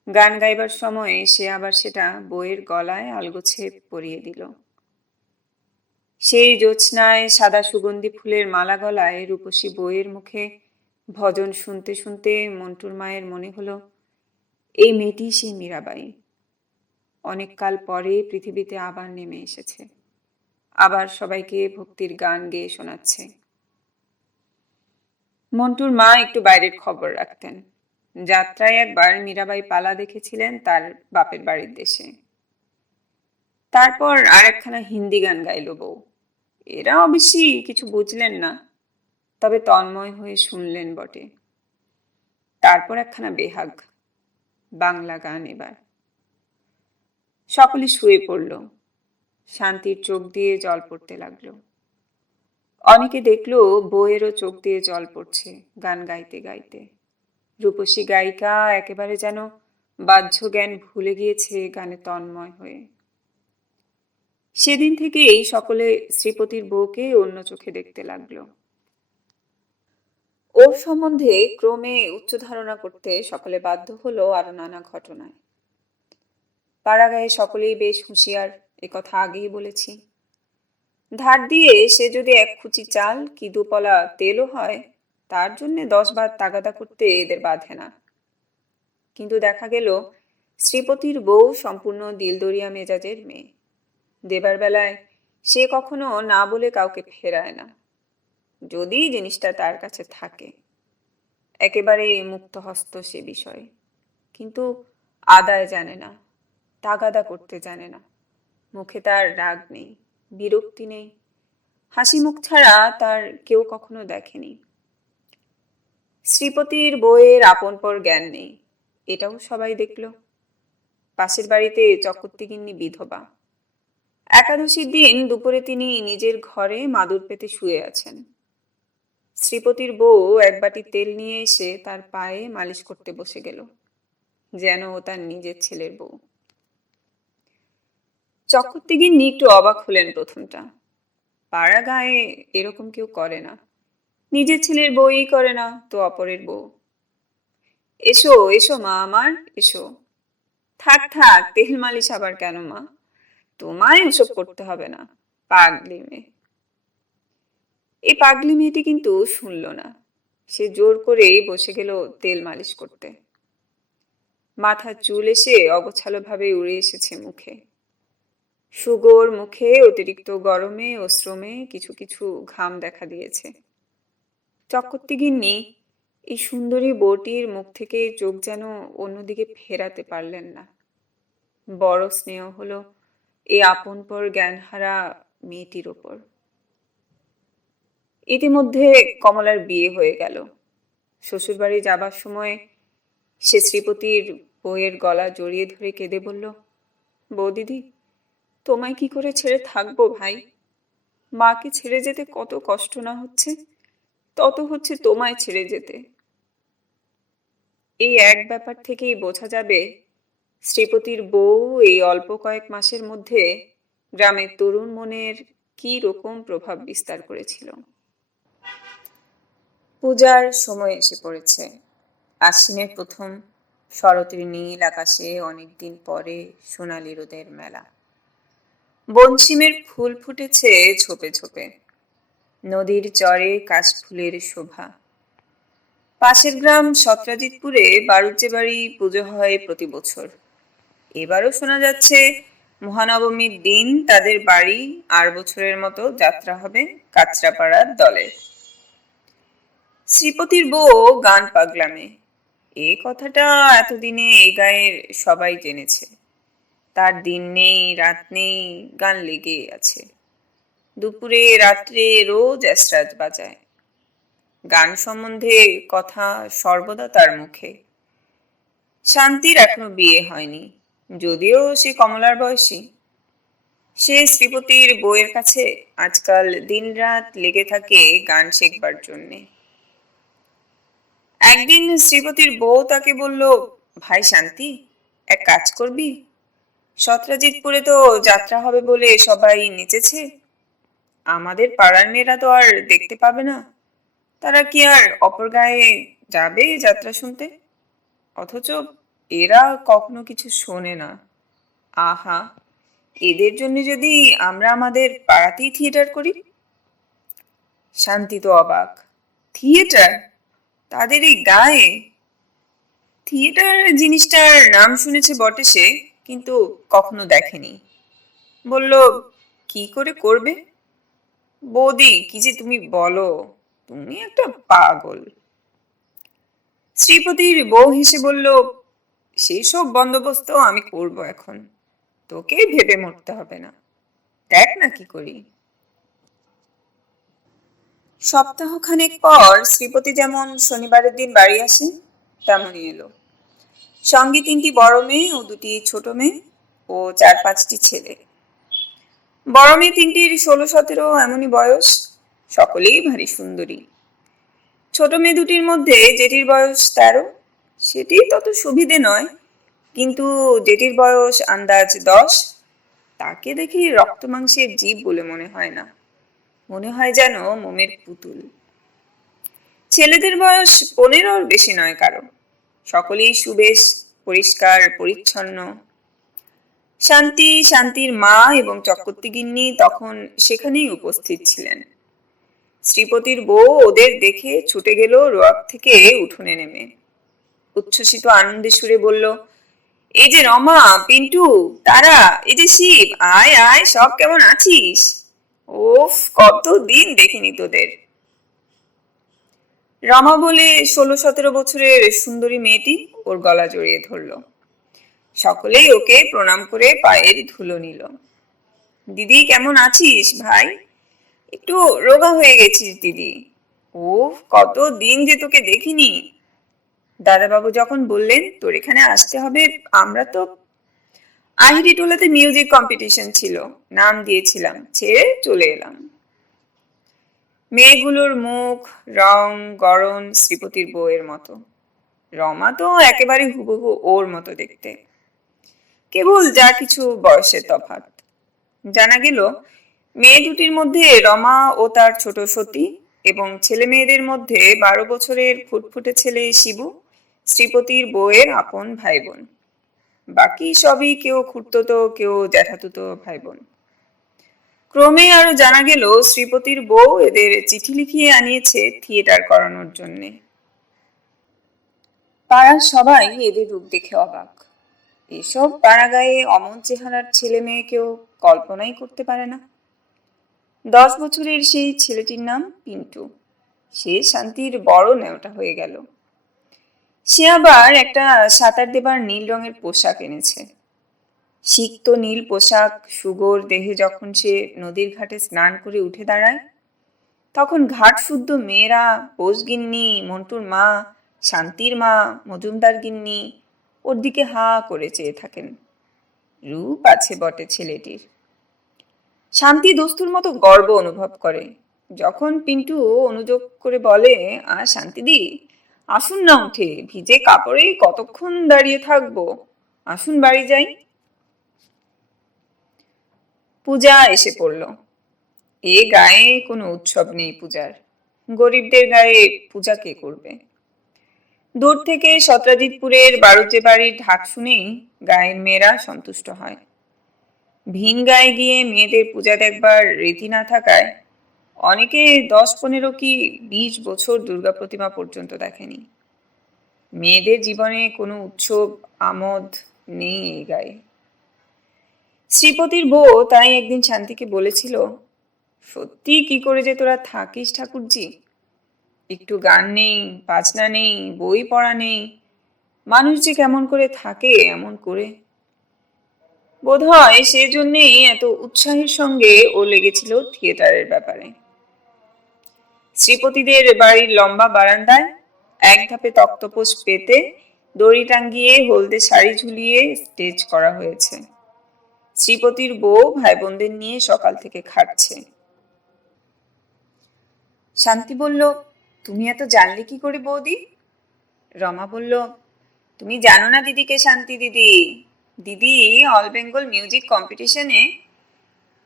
গান গাইবার সময়ে সে আবার সেটা বউয়ের গলায় আলগোছে পরিয়ে দিল। সেই জ্যোৎস্নায় সাদা সুগন্ধি ফুলের মালা গলায় রূপসী বউয়ের মুখে ভজন শুনতে শুনতে মন্টুর মায়ের মনে হলো এই মেয়েটি সেই মীরাবাই, অনেককাল পরে পৃথিবীতে আবার নেমে এসেছে, আবার সবাইকে ভক্তির গান গেয়ে শোনাচ্ছে। মন্টুর মা একটু বাইরের খবর রাখতেন। যাত্রায় একবার মীরাবাই পালা দেখেছিলেন তার বাপের বাড়ির দেশে। তারপর আর একখানা হিন্দি গান গাইল বউ। এরা অবশ্যই কিছু বুঝলেন না, তবে তন্ময় হয়ে শুনলেন বটে। তারপর একখানা বেহাগ, বাংলা গান। এবার সকলে শুয়ে পড়ল। শান্তির চোখ দিয়ে জল পড়তে লাগলো। অনেকে দেখলো বউয়েরও চোখ দিয়ে জল পড়ছে গান গাইতে গাইতে। রূপসী গায়িকা একেবারে যেন বাহ্য জ্ঞান ভুলে গিয়েছে গানে তন্ময় হয়ে। সেদিন থেকেই সকলে শ্রীপতির বউকে অন্য চোখে দেখতে লাগলো। ওর সম্বন্ধে ক্রমে উচ্চ ধারণা করতে সকলে বাধ্য হলো আরো নানা ঘটনায়। পাড়াগাঁয়ে সকলেই বেশ হুঁশিয়ার, কথা আগেই বলেছি। ধার দিয়ে সে যদি এক খুচি চাল কি দুপলা তেলও হয়, তার জন্য 10 বার তাগাদা করতে এদের বাধে না। কিন্তু দেখা গেল শ্রীপতির বউ সম্পূর্ণ দিলদরিয়া মেজাজের মেয়ে। দেবার বেলায় সে কখনো না বলে কাউকে ফেরায় না, যদি জিনিসটা তার কাছে থাকে। একেবারে মুক্ত হস্ত সে বিষয়ে। কিন্তু আদায় জানে না, তাগাদা করতে জানে না। মুখে তার রাগ নেই, বিরক্তি নেই, হাসি মুখ ছাড়া তার কেউ কখনো দেখেনি। শ্রীপতির বউয়ের আপন পর জ্ঞান নেই, এটাও সবাই দেখল। পাশের বাড়িতে চক্রবর্তী গিন্নি বিধবা। একাদশীর দিন দুপুরে তিনি নিজের ঘরে মাদুর পেতে শুয়ে আছেন। শ্রীপতির বউ এক বাটি তেল নিয়ে এসে তার পায়ে মালিশ করতে বসে গেল, যেন ও তার নিজের ছেলের বউ। চক্রবর্তী গিন্নি একটু অবাক হলেন প্রথমটা। পাড়া গায়ে এরকম কেউ করে না, নিজের ছেলের বউই করে না তো অপরের বউ। এসো এসো মা আমার, এসো। থাক থাক, তেল মালিশ আবার কেন মা, তোমায় ওসব করতে হবে না, পাগলি মেয়ে। এই পাগলি মেয়েটি কিন্তু শুনল না। সে জোর করে বসে গেল তেল মালিশ করতে। মাথার চুল এসে অগোছালোভাবে উড়ে এসেছে মুখে। সুগোর মুখে অতিরিক্ত গরমে ও শ্রমে কিছু কিছু ঘাম দেখা দিয়েছে। চক্রবর্তী গিন্নি এই সুন্দরী বউটির মুখ থেকে চোখ যেন অন্যদিকে ফেরাতে পারলেন না। বড় স্নেহ হলো এই আপনপর জ্ঞানহারা মেয়েটির ওপর। ইতিমধ্যে কমলার বিয়ে হয়ে গেল। শ্বশুরবাড়ি যাবার সময় সে শ্রীপতির বউয়ের গলা জড়িয়ে ধরে কেঁদে বলল, বৌদিদি, তোমায় কি করে ছেড়ে থাকবো ভাই? মাকে ছেড়ে যেতে কত কষ্ট না হচ্ছে, তত হচ্ছে তোমায় ছেড়ে যেতে। এই এক ব্যাপার থেকেই বোঝা যাবে শ্রীপতির বউ এই অল্প কয়েক মাসের মধ্যে গ্রামের তরুণ মনের কি রকম প্রভাব বিস্তার করেছিল। পূজার সময় এসে পড়েছে। আশ্বিনের প্রথম শরতের নীল আকাশে অনেকদিন পরে সোনালি রোদের মেলা। বনশিমের ফুল ফুটেছে ঝোপে ঝোপে। নদীর চরে কাশফুলের শোভা। পাশের গ্রাম সত্রাজিৎপুরে বাড়ুজ্যে বাড়ি পুজো হয় প্রতি বছর। এবারও শোনা যাচ্ছে মহানবমীর দিন তাদের বাড়ি আর বছরের মতো যাত্রা হবে কাঁচরাপাড়ার দলে। শ্রীপতির বউ গান পাগলামে। এই কথাটা এতদিনে এই গায়ের সবাই জেনেছে। তার দিন নেই রাত নেই, গান লেগে আছে। দুপুরে রাত্রে রোজ এসরাজ বাজায়। গান সম্বন্ধে কথা সর্বদা তার মুখে। শান্তির এখনো বিয়ে হয়নি, যদিও সে কমলার বয়সী। সে শ্রীপতির বউয়ের কাছে আজকাল দিনরাত লেগে থাকে গান শেখবার জন্যে। একদিন শ্রীপতির বউ তাকে বলল, ভাই শান্তি, এক কাজ করবি? সত্রাজিৎপুরে তো যাত্রা হবে বলে সবাই নেচেছে। আমাদের পাড়ার মেয়েরা তো আর দেখতে পাবে না। তারা কি আর অপর গায়ে যাবে যাত্রা শুনতে? অথচ এরা কখনো কিছু শোনে না। আহা, এদের জন্য যদি আমরা আমাদের পাড়াতেই থিয়েটার করি। শান্তি তো অবাক। থিয়েটার? তাদের এই গায়ে? থিয়েটার জিনিসটার নাম শুনেছে বটে সে, কিন্তু কখনো দেখেনি। বলল, কি করে করবে? বৌদি, কি যে তুমি বলো, তুমি একটা পাগল। শ্রীপতির বউ হেসে বলল, সেসব বন্দোবস্ত আমি করব এখন, তোকে ভেবে মরতে হবে না। দেখ না কি করি। সপ্তাহখানেক পর শ্রীপতি যেমন শনিবারের দিন বাড়ি আসে, তেমনই এলো। সঙ্গে 3টি বড় মেয়ে ও 2টি ছোট মেয়ে ও 4-5টি ছেলে। বড় মেয়ে 3টির 16-17 এমনই বয়স, সকলেই ভারী সুন্দরী। ছোট মেয়ে 2টির মধ্যে যেটির বয়স 13, সেটি তত সুবিধে নয়, কিন্তু যেটির বয়স আন্দাজ 10, তাকে দেখি রক্ত মাংসের জীব বলে মনে হয় না, মনে হয় যেন মোমের পুতুল। ছেলেদের বয়স 15-র বেশি নয় কারো, সকলেই সুবেশ, পরিষ্কার পরিচ্ছন্ন। শান্তির মা এবং চক্রবর্তী গিন্নি তখন সেখানেই উপস্থিত ছিলেন। শ্রীপতির বউ ওদের দেখে ছুটে গেল রোয়াক থেকে উঠোনে নেমে। উচ্ছ্বসিত আনন্দের সুরে বলল, এই যে রমা, পিন্টু, তারা, এই যে শিব, আয় আয়, সব কেমন আছিস? ওফ, কতদিন দেখিনি তোদের। রমা বলে 16-17 বছরের সুন্দরী মেয়েটি ওর গলা জড়িয়ে ধরল। সকলেই ওকে প্রণাম করে পায়ের ধুলো নিল। দিদি, কেমন আছিস ভাই? একটু রোগা হয়ে গেছিস দিদি। ও, কতদিন যে তোকে দেখিনি। দাদাবাবু যখন বললেন তোর এখানে আসতে হবে, আমরা তো আহিরি টোলাতে মিউজিক কম্পিটিশন ছিল, নাম দিয়েছিলাম, ছেড়ে চলে এলাম। মেয়েগুলোর মুখ, রং, গড়ন শ্রীপতির বউয়ের মতো। রমা তো একেবারে হুবহু ওর মতো দেখতে, কেবল যা কিছু বয়সের তফাৎ। জানা গেল মেয়ে 2টির মধ্যে রমা ও তার ছোট সতী, এবং ছেলে মেয়েদের মধ্যে 12 বছরের ফুটফুটে ছেলে শিবু শ্রীপতির বউয়ের আপন ভাই বোন। বাকি সবই কেউ খুড়তুতো, কেউ জ্যাঠাতুতো ভাই বোন। ক্রমে আরো জানা গেল শ্রীপতির বউ এদের চিঠি লিখিয়ে আনিয়েছে থিয়েটার করানোর জন্যে। পাড়ার সবাই এদের রূপ দেখে অবাক। এসব পাড়াগাঁয়ে অমন চেহারার ছেলে মেয়ে কেউ কল্পনাই করতে পারে না। 10 বছরের সেই ছেলেটির নাম পিন্টু। সে শান্তির বড় নেওটা হয়ে গেল। সে আবার একটা সাঁতার দেবার নীল রঙের পোশাক এনেছে। সিক্ত নীল পোশাক সুগোর দেহে যখন সে নদীর ঘাটে স্নান করে উঠে দাঁড়ায়, তখন ঘাট শুদ্ধ মেয়েরা, পোষগিন্নি, মন্টুর মা, শান্তির মা, মজুমদার গিন্নি ওর দিকে হা করে চেয়ে থাকেন। রূপ আছে বটে ছেলেটির। শান্তি দস্তুর মতো গর্ব অনুভব করে যখন পিন্টু অনুযোগ করে বলে, শান্তিদি, আসুন না উঠে, ভিজে কাপড়ে কতক্ষণ দাঁড়িয়ে থাকবো, আসুন বাড়ি যাই। পূজা এসে পড়ল। এ গায়ে কোনো উৎসব নেই পূজার। গরিবদের গায়ে পূজা কে করবে? দূর থেকে সত্রাজিৎপুরের বাড়ুজ্যে বাড়ির ঢাক শুনেই গায়ের মেয়েরা সন্তুষ্ট হয়। ভিন গায়ে গিয়ে মেয়েদের পূজা দেখবার রীতি না থাকায় অনেকে 10-15 কি 20 বছর দুর্গা প্রতিমা পর্যন্ত দেখেনি। মেয়েদের জীবনে কোনো উৎসব আমোদ নেই এই গায়ে। শ্রীপতির বউ তাই একদিন শান্তিকে বলেছিল, সত্যি কি করে যে তোরা থাকিস ঠাকুরজি, একটু গান নেই, বাজনা নেই, বই পড়া নেই, মানুষ যে কেমন করে থাকে এমন করে। বোধ হয় সেজন্যেই এত উৎসাহের সঙ্গে ও লেগেছিল থিয়েটারের ব্যাপারে। শ্রীপতিদের বাড়ির লম্বা বারান্দায় এক ধাপে তক্তপোষ পেতে দড়ি টাঙ্গিয়ে হলদে শাড়ি ঝুলিয়ে স্টেজ করা হয়েছে। শ্রীপতির বউ ভাই বোনদের নিয়ে সকাল থেকে খাটছে। শান্তি বলল, তুমি এত জানলে কি করে বৌদি? রমা বলল, তুমি জানো না দিদিকে শান্তি দিদি? দিদি অল বেঙ্গল মিউজিক কম্পিটিশনে।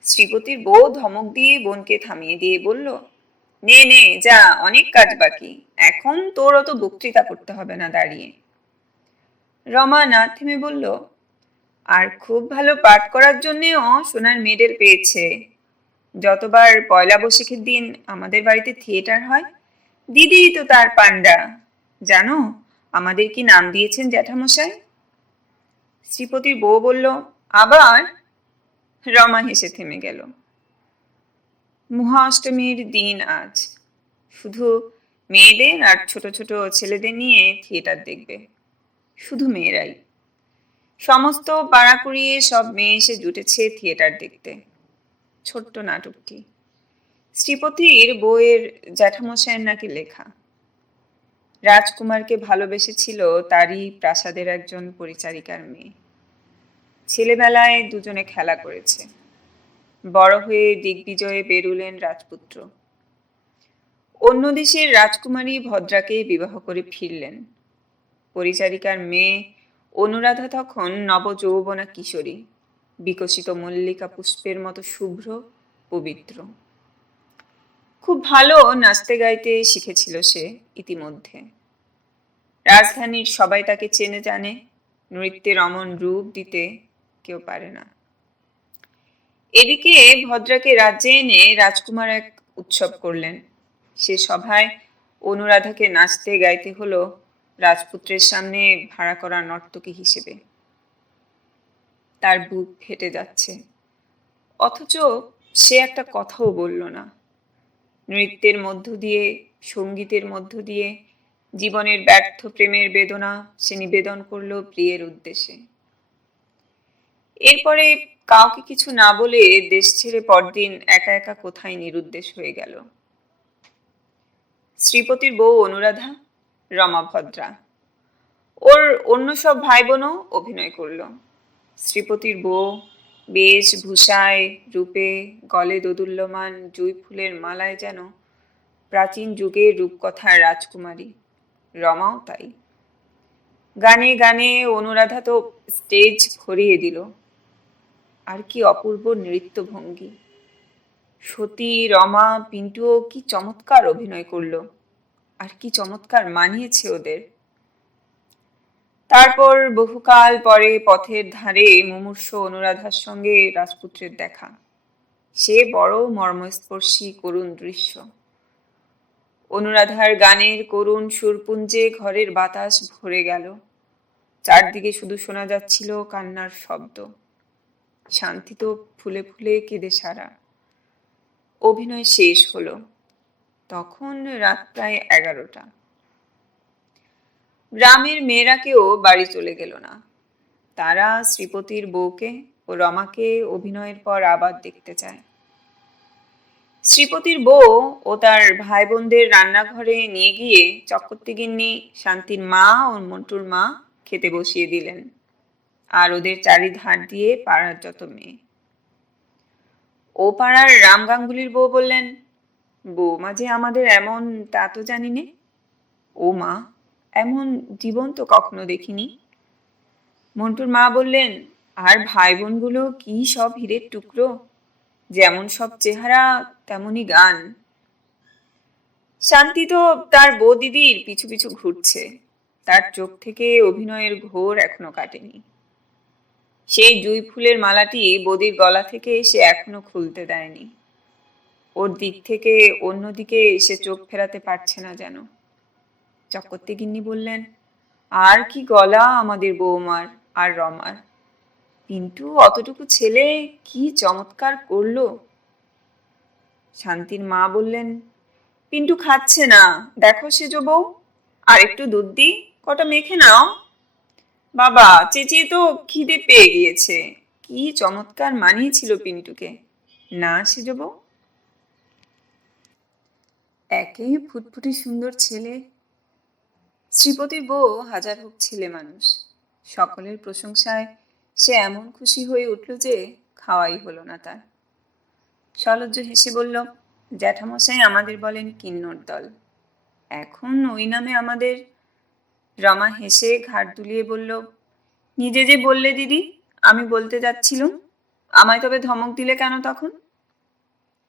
শ্রীপতির বউ ধমক দিয়ে বোনকে থামিয়ে দিয়ে বলল, নে নে যা, অনেক কাজ বাকি, এখন তোর অত বক্তৃতা করতে হবে না দাঁড়িয়ে। রমা না থেমে বলল, আর খুব ভালো পাঠ করার জন্যেও সোনার মেডেল পেয়েছে। যতবার পয়লা বৈশাখের দিন আমাদের বাড়িতে থিয়েটার হয়, দিদি তো তার পান্ডা। জানো আমাদের কি নাম দিয়েছেন জ্যাঠামশাই? শ্রীপতির বউ বলল, আবার? রমা হেসে থেমে গেল। মহা অষ্টমীর দিন আজ। শুধু মেয়েদের আর ছোট ছোট ছেলেদের নিয়ে থিয়েটার দেখবে, শুধু মেয়েরাই। সমস্ত পাড়া কুড়িয়ে সব মেয়ে এসে জুটেছে থিয়েটার দেখতে। ছোট্ট নাটকটি শ্রীপতির বউয়ের জ্যাঠামশাইয়ের নাকি লেখা। রাজকুমারকে ভালোবেসেছিল তারই প্রাসাদের একজন পরিচারিকার মেয়ে। ছেলেবেলায় দুজনে খেলা করেছে, বড় হয়ে দিগ্বিজয়ে বেরুলেন রাজপুত্র। অন্য দেশের রাজকুমারী ভদ্রাকে বিবাহ করে ফিরলেন। পরিচারিকার মেয়ে অনুরাধা তখন নবযৌবনা কিশোরী, বিকশিত মল্লিকা পুষ্পের মতো শুভ্র পবিত্র। খুব ভালো নাচতে গাইতে শিখেছিল সে ইতিমধ্যে। রাজধানীর সবাই তাকে চেনে জানে, নৃত্যের অমন রূপ দিতে কেউ পারে না। এদিকে ভদ্রাকে রাজ্যে এনে রাজকুমার এক উৎসব করলেন। সে সভায় অনুরাধাকে নাচতে গাইতে হলো রাজপুত্রের সামনে ভাড়া করা নর্তকী হিসেবে। তার বুক ফেটে যাচ্ছে, অথচ সে একটা কথাও বলল না। নৃত্যের মধ্য দিয়ে, সঙ্গীতের মধ্য দিয়ে জীবনের ব্যর্থ প্রেমের বেদনা সে নিবেদন করলো প্রিয়ের উদ্দেশ্যে। এরপরে কাউকে কিছু না বলে দেশ ছেড়ে পরদিন একা একা কোথায় নিরুদ্দেশ হয়ে গেল। শ্রীপতির বউ অনুরাধা, রমা ভদ্রা, ওর অন্য সব ভাই বোনও অভিনয় করলো। শ্রীপতির বউ বেশভূষায়, রূপে, গলে দোদুল্যমান জুঁই ফুলের মালায় যেন প্রাচীন যুগের রূপকথার রাজকুমারী। রমাও তাই। গানে গানে অনুরাধা তো স্টেজ ভরিয়ে দিল। আর কি অপূর্ব নৃত্য ভঙ্গি! সতী, রমা, পিন্টুও কি চমৎকার অভিনয় করলো, আর কি চমৎকার মানিয়েছে ওদের। তারপর বহুকাল পরে পথের ধারে মুমূর্ষু অনুরাধার সঙ্গে রাজপুত্রের দেখা। সে বড় মর্মস্পর্শী করুণ দৃশ্য। অনুরাধার গানের করুণ সুরপুঞ্জে ঘরের বাতাস ভরে গেল। চারদিকে শুধু শোনা যাচ্ছিল কান্নার শব্দ। শান্তি তো ফুলে ফুলে কেঁদে সারা। অভিনয় শেষ হলো। তখন রাত প্রায় 11টা। গ্রামের মেয়েরা কেউ বাড়ি চলে গেল না। তারা শ্রীপতির বউকে ও রমাকে অভিনয়ের পর আবার দেখতে চায়। শ্রীপতির বউ ও তার ভাই বোনদের রান্নাঘরে নিয়ে গিয়ে চক্রবর্তীগিন্নি, শান্তির মা ও মন্টুর মা খেতে বসিয়ে দিলেন। আর ওদের চারিধার দিয়ে পাড়ার যত মেয়ে। ও পাড়ার রাম গাঙ্গুলির বউ বললেন, বৌমা যে আমাদের এমন তা তো জানি নে। ও মা, এমন জীবন তো কখনো দেখিনি। মন্টুর মা বললেন, আর ভাই বোনগুলো কি সব হীরের টুকরো, যেমন সব চেহারা তেমনই গান। শান্তি তো তার বউ দিদির পিছু পিছু ঘুরছে। তার চোখ থেকে অভিনয়ের ঘোর এখনো কাটেনি। সেই জুঁই ফুলের মালাটি বৌদির গলা থেকে সে এখনো খুলতে দেয়নি। ওর দিক থেকে অন্যদিকে সে চোখ ফেরাতে পারছে না যেন। চক্রবর্তীগিন্নি বললেন, আর কি গলা আমাদের বৌমার আর রমার। পিন্টু অতটুকু ছেলে কি চমৎকার করলো। শান্তির মা বললেন, পিন্টু খাচ্ছে না, দেখো সেজো বউ, আর একটু দুধ দি, কটা মেখে নাও। বাবা, চেঁচিয়ে তো খিদে পেয়ে গিয়েছে। কি চমৎকার মানিয়েছিল পিন্টুকে, না সেজো বউ? একে ফুটফুটে সুন্দর ছেলে। শ্রীপতির বউ হাজার হোক ছেলে মানুষ। সকলের প্রশংসায় সে এমন খুশি হয়ে উঠল যে খাওয়াই হলো না তার। সলজ্জ হেসে বলল, জ্যাঠামশাই আমাদের বলেন কিন্নর দল, এখন ওই নামে আমাদের। রমা হেসে ঘাড় দুলিয়ে বলল, নিজে যে বললে দিদি, আমি বলতে যাচ্ছিলুম, আমায় তবে ধমক দিলে কেন তখন?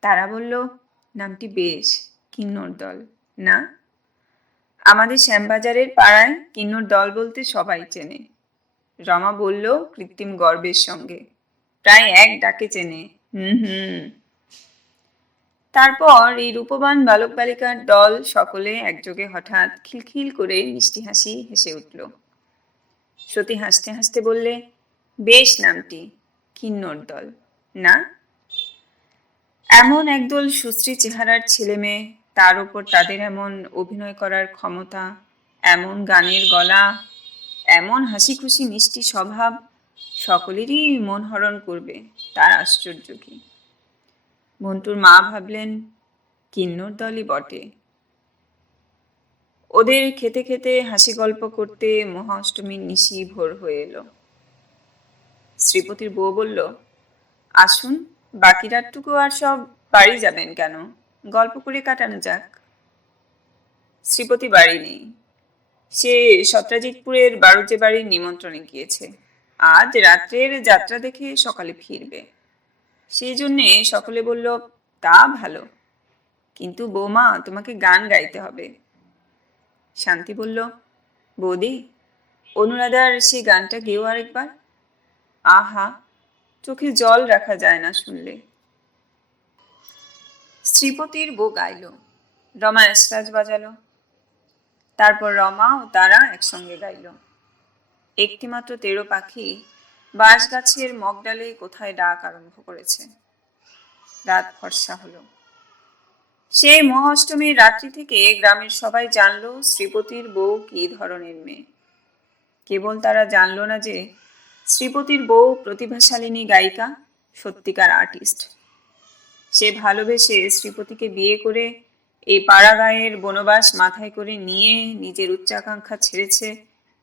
তারা বলল, নামটি বেশ, কিন্নর দল না? আমাদের শ্যামবাজারের পাড়ায় কিন্নর দল বলতে সবাই চেনে। রমা বলল কৃত্রিম গর্বের সঙ্গে, প্রায় এক ডাকে চেনে। হুম। তারপর এই রূপবান বালক বালিকার দল সকলে একযোগে হঠাৎ খিলখিল করে মিষ্টি হাসি হেসে উঠল। সতী হাসতে হাসতে বললে, বেশ নামটি, কিন্নর দল না? এমন একদল সুশ্রী চেহারার ছেলে মেয়ে, তার উপর তাদের এমন অভিনয় করার ক্ষমতা, এমন গানের গলা, এমন হাসি খুশি মিষ্টি স্বভাব, সকলেরই মন হরণ করবে, তার আশ্চর্য কি। মন্টুর মা ভাবলেন, কিন্নর দলই বটে। ওদের খেতে খেতে হাসি গল্প করতে মহা অষ্টমীর নিশি ভোর হয়ে এলো। শ্রীপতির বউ বলল, আসুন, বাকি রাতটুকু আর সব বাড়ি যাবেন কেন, গল্প করে কাটানো যাক। শ্রীপতি বাড়ি নেই। সে সত্রাজিৎপুরের বাড়ুজে বাড়ির নিমন্ত্রণে গিয়েছে। আজ রাত্রের যাত্রা দেখে সকালে ফিরবে। সেই জন্যে সকলে বলল, তা ভালো, কিন্তু বৌমা তোমাকে গান গাইতে হবে। শান্তি বলল, বৌদি, অনুরাধার সেই গানটা গেও আরেকবার। আহা, চোখে জল রাখা যায় না শুনলে। শ্রীপতির বউ গাইল, রমা এসরাজ বাজালো। তারপর রমা ও তারা একসঙ্গে গাইল। একটিমাত্র তেড়ো পাখি বাঁশ গাছের মগডালে কোথায় ডাক আরম্ভ করেছে। রাত ফর্সা হলো। সেই মহাষ্টমীর রাত্রি থেকে গ্রামের সবাই জানলো শ্রীপতির বউ কি ধরনের মেয়ে। কেবল তারা জানলো না যে শ্রীপতির বউ প্রতিভাশালিনী গায়িকা, সত্যিকার আর্টিস্ট। সে ভালোবেসে শ্রীপতিকে বিয়ে করে এই পাড়া গাঁয়ের বনবাস মাথায় করে নিয়ে নিজের উচ্চাকাঙ্ক্ষা ছেড়েছে,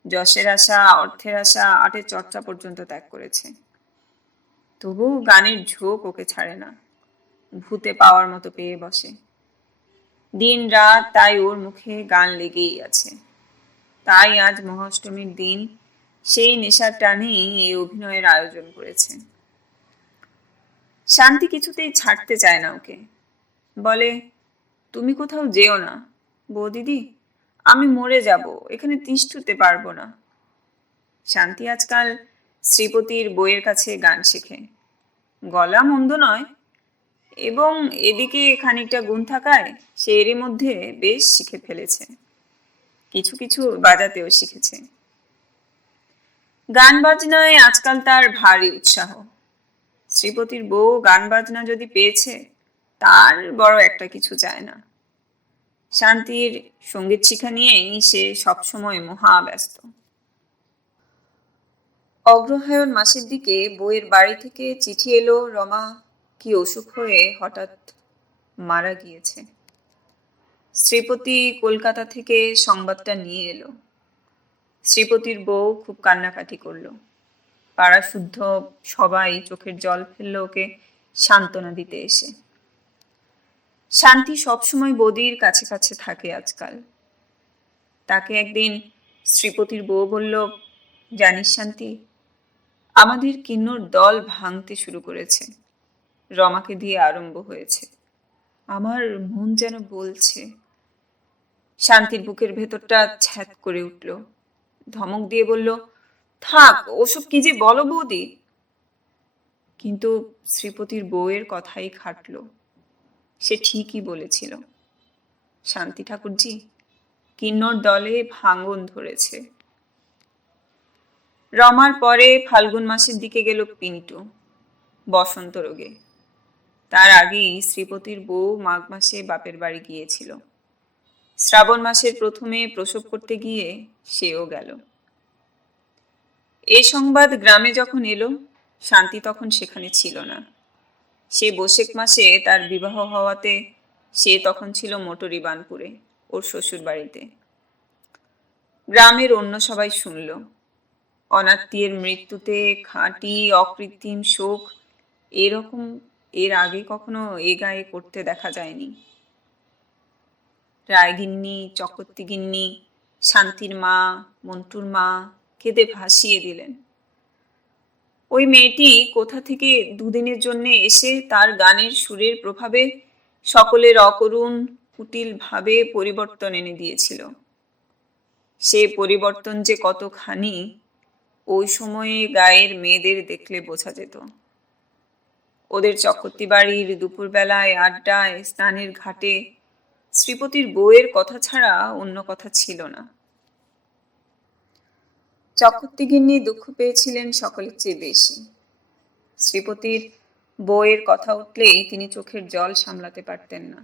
যশের আশা, অর্থের আশা, আর্টের চর্চা পর্যন্ত ত্যাগ করেছে। তবু গানের ঝোঁক ওকে ছাড়ে না, ভূতে পাওয়ার মতো পেয়ে বসে। দিন রাত তাই ওর মুখে গান লেগেই আছে। তাই আজ মহাষ্টমীর দিন সেই নেশার টানেই এই অভিনয়ের আয়োজন করেছে। শান্তি কিছুতেই ছাড়তে চায় না ওকে। বলে, তুমি কোথাও যেও না বৌদিদি, আমি মরে যাব, এখানে তিষ্ঠতে পারবো না। শান্তি আজকাল শ্রীপতির বইয়ের কাছে গান শেখে। গলা মন্দ নয়, এবং এদিকে খানিকটা গুণ থাকায় সে এরই মধ্যে বেশ শিখে ফেলেছে, কিছু কিছু বাজাতেও শিখেছে। গান বাজনায় আজকাল তার ভারী উৎসাহ। শ্রীপতির বউ গান বাজনা যদি পেয়েছে, তার বড় একটা কিছু চায় না। শান্তির সঙ্গীত শিক্ষা নিয়েই সে সবসময় মহা ব্যস্ত। অগ্রহায়ণ মাসের দিকে বউয়ের বাড়ি থেকে চিঠি এলো, রমা কি অসুখ হয়ে হঠাৎ মারা গিয়েছে। শ্রীপতি কলকাতা থেকে সংবাদটা নিয়ে এলো। শ্রীপতির বউ খুব কান্নাকাটি করলো। পাড়া শুদ্ধ সবাই চোখের জল ফেললো ওকে সান্ত্বনা দিতে এসে। শান্তি সবসময় বৌদির কাছে কাছে থাকে আজকাল। তাকে একদিন শ্রীপতির বউ বলল, জানিস শান্তি, আমাদের কিন্নর দল ভাঙতে শুরু করেছে। রমাকে দিয়ে আরম্ভ হয়েছে। আমার মন যেন বলছে। শান্তির বুকের ভেতরটা ছ্যাঁত করে উঠল। ধমক দিয়ে বলল, থাক, ওসব কি যে বলো বৌদি। কিন্তু শ্রীপতির বউয়ের কথাই খাটল। সে ঠিকই বলেছিল। শান্তি ঠাকুরজি, কিন্নর দলে ভাঙন ধরেছে। রমার পরে ফাল্গুন মাসের দিকে গেল পিন্টু, বসন্ত রোগে। তার আগেই শ্রীপতির বউ মাঘ মাসে বাপের বাড়ি গিয়েছিল। শ্রাবণ মাসের প্রথমে প্রসব করতে গিয়ে সেও গেল। এই সংবাদ গ্রামে যখন এলো, শান্তি তখন সেখানে ছিল না। সে বৈশাখ মাসে তার বিবাহ হওয়াতে সে তখন ছিল মোটরি বানপুরে, ওর শ্বশুর বাড়িতে। গ্রামের অন্য সবাই শুনল। অনাত্মীয়ের মৃত্যুতে খাঁটি অকৃত্রিম শোক এরকম এর আগে কখনো এ গায়ে করতে দেখা যায়নি। রায়গিন্নি, চকর্তিগিন্নি, শান্তির মা, মন্টুর মা কেঁদে ভাসিয়ে দিলেন। ওই মেয়েটি কোথা থেকে দুদিনের জন্য এসে তার গানের সুরের প্রভাবে সকলের অকরুণ কুটিল ভাবে পরিবর্তন এনে দিয়েছিল। সে পরিবর্তন যে কতখানি ওই সময়ে গায়ের মেয়েদের দেখলে বোঝা যেত। ওদের চকর্তি বাড়ির দুপুরবেলায় আড্ডায়, স্নানের ঘাটে শ্রীপতির বউয়ের কথা ছাড়া অন্য কথা ছিল না। চকর্তিগিন্নি দুঃখ পেয়েছিলেন সকলের চেয়ে বেশি। শ্রীপতির বউয়ের কথা উঠলেই তিনি চোখের জল সামলাতে পারতেন না।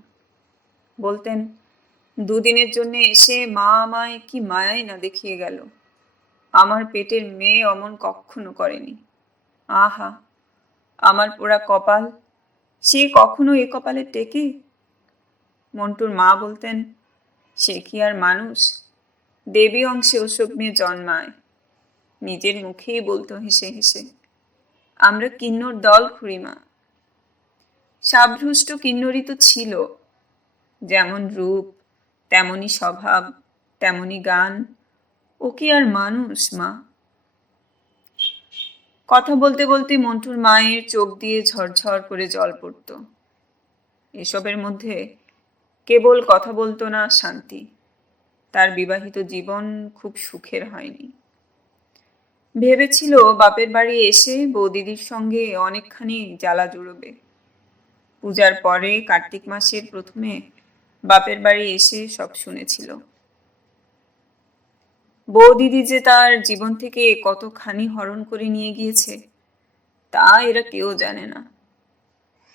বলতেন, দুদিনের জন্য এসে মা আমায় কি মায়াই না দেখিয়ে গেল। আমার পেটের মেয়ে অমন কখনো করেনি। আহা, আমার পোড়া কপাল, সে কখনো এ কপালে টেকে? মন্টুর মা বলতেন, সে কি আর মানুষ, দেবী অংশে ওসব মেয়ে জন্মায়। নিজের মুখেই বলতো হেসে হেসে, আমরা কিন্নর দল খুড়িমা। সাবভ্রষ্ট কিন্নরই তো ছিল, যেমন রূপ তেমনি স্বভাব তেমনি গান। ও কি আর মানুষ মা? কথা বলতে বলতে মন্টুর মায়ের চোখ দিয়ে ঝরঝর করে জল পড়ত। এসবের মধ্যে কেবল কথা বলতো না শান্তি, তার বিবাহিত জীবন খুব সুখের হয়নি। ভেবেছিল বাপের বাড়ি এসে বৌদিদির সঙ্গে অনেকখানি জ্বালা জুড়বে। পূজার পরে কার্তিক মাসের প্রথমে বাপের বাড়ি এসে সব শুনেছিল। বৌদিদি যে তার জীবন থেকে কতখানি হরণ করে নিয়ে গিয়েছে তা এরা কেউ জানে না।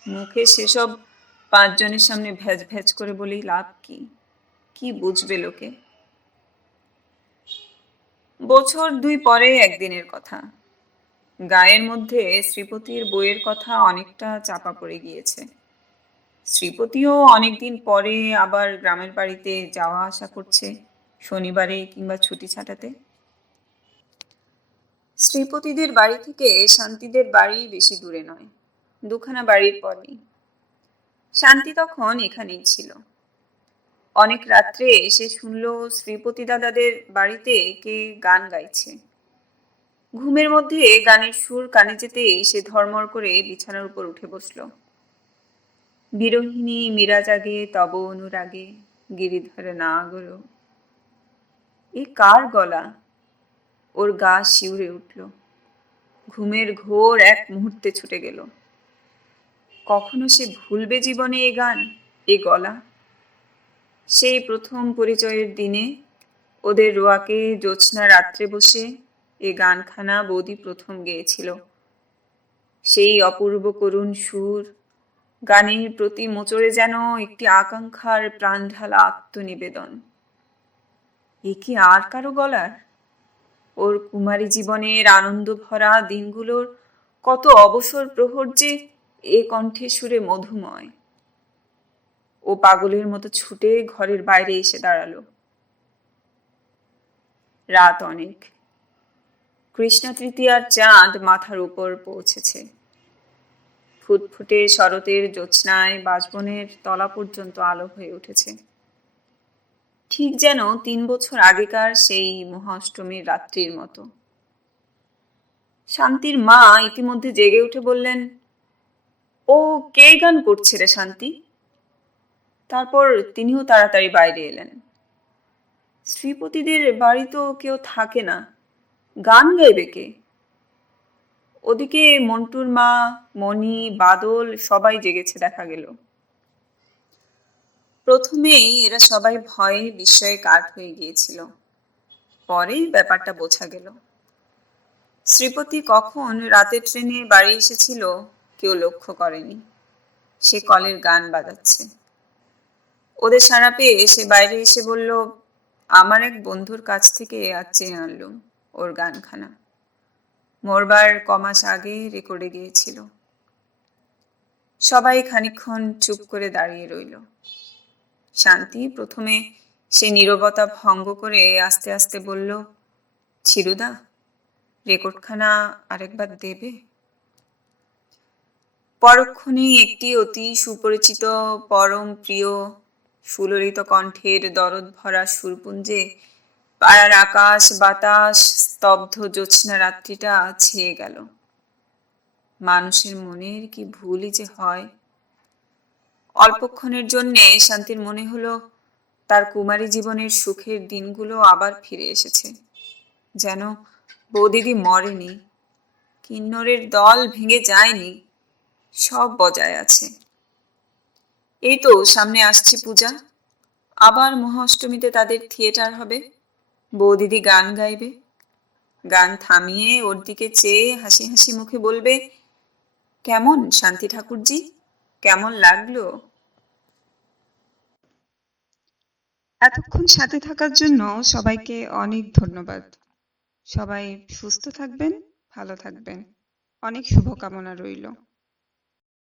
মুখে সেসব পাঁচজনের সামনে ভ্যাজ ভ্যাজ করে বলেই লাভ কি? কি বুঝবে লোকে? বছর দুই পরে একদিনের কথা। গায়ের মধ্যে শ্রীপতির বইয়ের কথা অনেকটা চাপা পড়ে গিয়েছে। শ্রীপতিও অনেকদিন পরে আবার গ্রামের বাড়িতে যাওয়া আসা করছে, শনিবারে কিংবা ছুটি ছাটাতে। শ্রীপতিদের বাড়ি থেকে শান্তিদের বাড়ি বেশি দূরে নয়, দুখানা বাড়ির পরেই। শান্তি তখন এখানেই ছিল। অনেক রাত্রে এসে শুনল শ্রীপতি দাদাদের বাড়িতে কে গান গাইছে। ঘুমের মধ্যে গানের সুর কানে যেতেই সে ধর্মর করে বিছানার উপর উঠে বসল। বিরোহিণী মীরা জাগে তব অনুরাগে গিরিধর নাগর। এ কার গলা? ওর গা শিউরে উঠল। ঘুমের ঘোর এক মুহূর্তে ছুটে গেল। কখনো সে ভুলবে জীবনে এ গান, এ গলা? সেই প্রথম পরিচয়ের দিনে ওদের রোয়াকে জ্যোৎস্না রাত্রে বসে এ গানখানা বৌদি প্রথম গেয়েছিল। সেই অপূর্ব করুণ সুর, গানের প্রতি মোচড়ে যেন একটি আকাঙ্ক্ষার প্রাণঢালা আত্মনিবেদন। এ কি আর কারো গলার? ওর কুমারী জীবনের আনন্দ ভরা দিনগুলোর কত অবসর প্রহর যে এ কণ্ঠে সুরে মধুময়। ও পাগলের মতো ছুটে ঘরের বাইরে এসে দাঁড়ালো। রাত অনেক। কৃষ্ণা তৃতীয়ার চাঁদ মাথার উপর পৌঁছেছে। ফুটফুটে শরতের জ্যোৎস্নায় বাঁশবনের তলা পর্যন্ত আলো হয়ে উঠেছে, ঠিক যেন 3 বছর আগেকার সেই মহাষ্টমীর রাত্রির মতো। শান্তির মা ইতিমধ্যে জেগে উঠে বললেন, ও কে গান করছে রে শান্তি? তারপর তিনিও তাড়াতাড়ি বাইরে এলেন। শ্রীপতিদের বাড়ি তো কেউ থাকে না, গান গাইবে কে? ওদিকে মন্টুর মা, মণি, বাদল সবাই জেগেছে দেখা গেল। প্রথমেই এরা সবাই ভয়ে বিস্ময়ে কাঠ হয়ে গিয়েছিল, পরে ব্যাপারটা বোঝা গেল। শ্রীপতি কখন রাতের ট্রেনে বাড়ি এসেছিল কেউ লক্ষ্য করেনি। সে কলের গান বাজাচ্ছে। ওদের সাড়া পেয়ে সে বাইরে এসে বলল, আমার এক বন্ধুর কাছ থেকে আজ চেয়ে আনলুম ওর গানখানা, মরবার কমাস আগে রেকর্ডে গিয়েছিল। সবাই খানিকক্ষণ চুপ করে দাঁড়িয়ে রইল। শান্তি প্রথমে সে নীরবতা ভঙ্গ করে আস্তে আস্তে বলল, ছিরুদা, রেকর্ডখানা আরেকবার দেবে? পরক্ষণেই একটি অতি সুপরিচিত পরম প্রিয় সুললিত কণ্ঠের দরদ ভরা সুরপুঞ্জে পাড়ার আকাশ বাতাস স্তব্ধ জ্যোৎস্না রাত্রিটা ছেয়ে গেল। মানুষের মনের কি ভুলই যে হয়। অল্পক্ষণের জন্যে শান্তির মনে হলো তার কুমারী জীবনের সুখের দিনগুলো আবার ফিরে এসেছে, যেন বৌদিদি মরেনি, কিন্নরের দল ভেঙে যায়নি, সব বজায় আছে। এই তো সামনে আসছে পূজা, আবার মহাষ্টমীতে তাদের থিয়েটার হবে, বৌদিদি গান গাইবে। গান থামিয়ে ওর দিকে চেয়ে হাসি হাসি মুখে বলবে, কেমন শান্তি ঠাকুরজি, কেমন লাগলো? এতক্ষণ সাথে থাকার জন্য সবাইকে অনেক ধন্যবাদ। সবাই সুস্থ থাকবেন, ভালো থাকবেন। অনেক শুভকামনা রইল।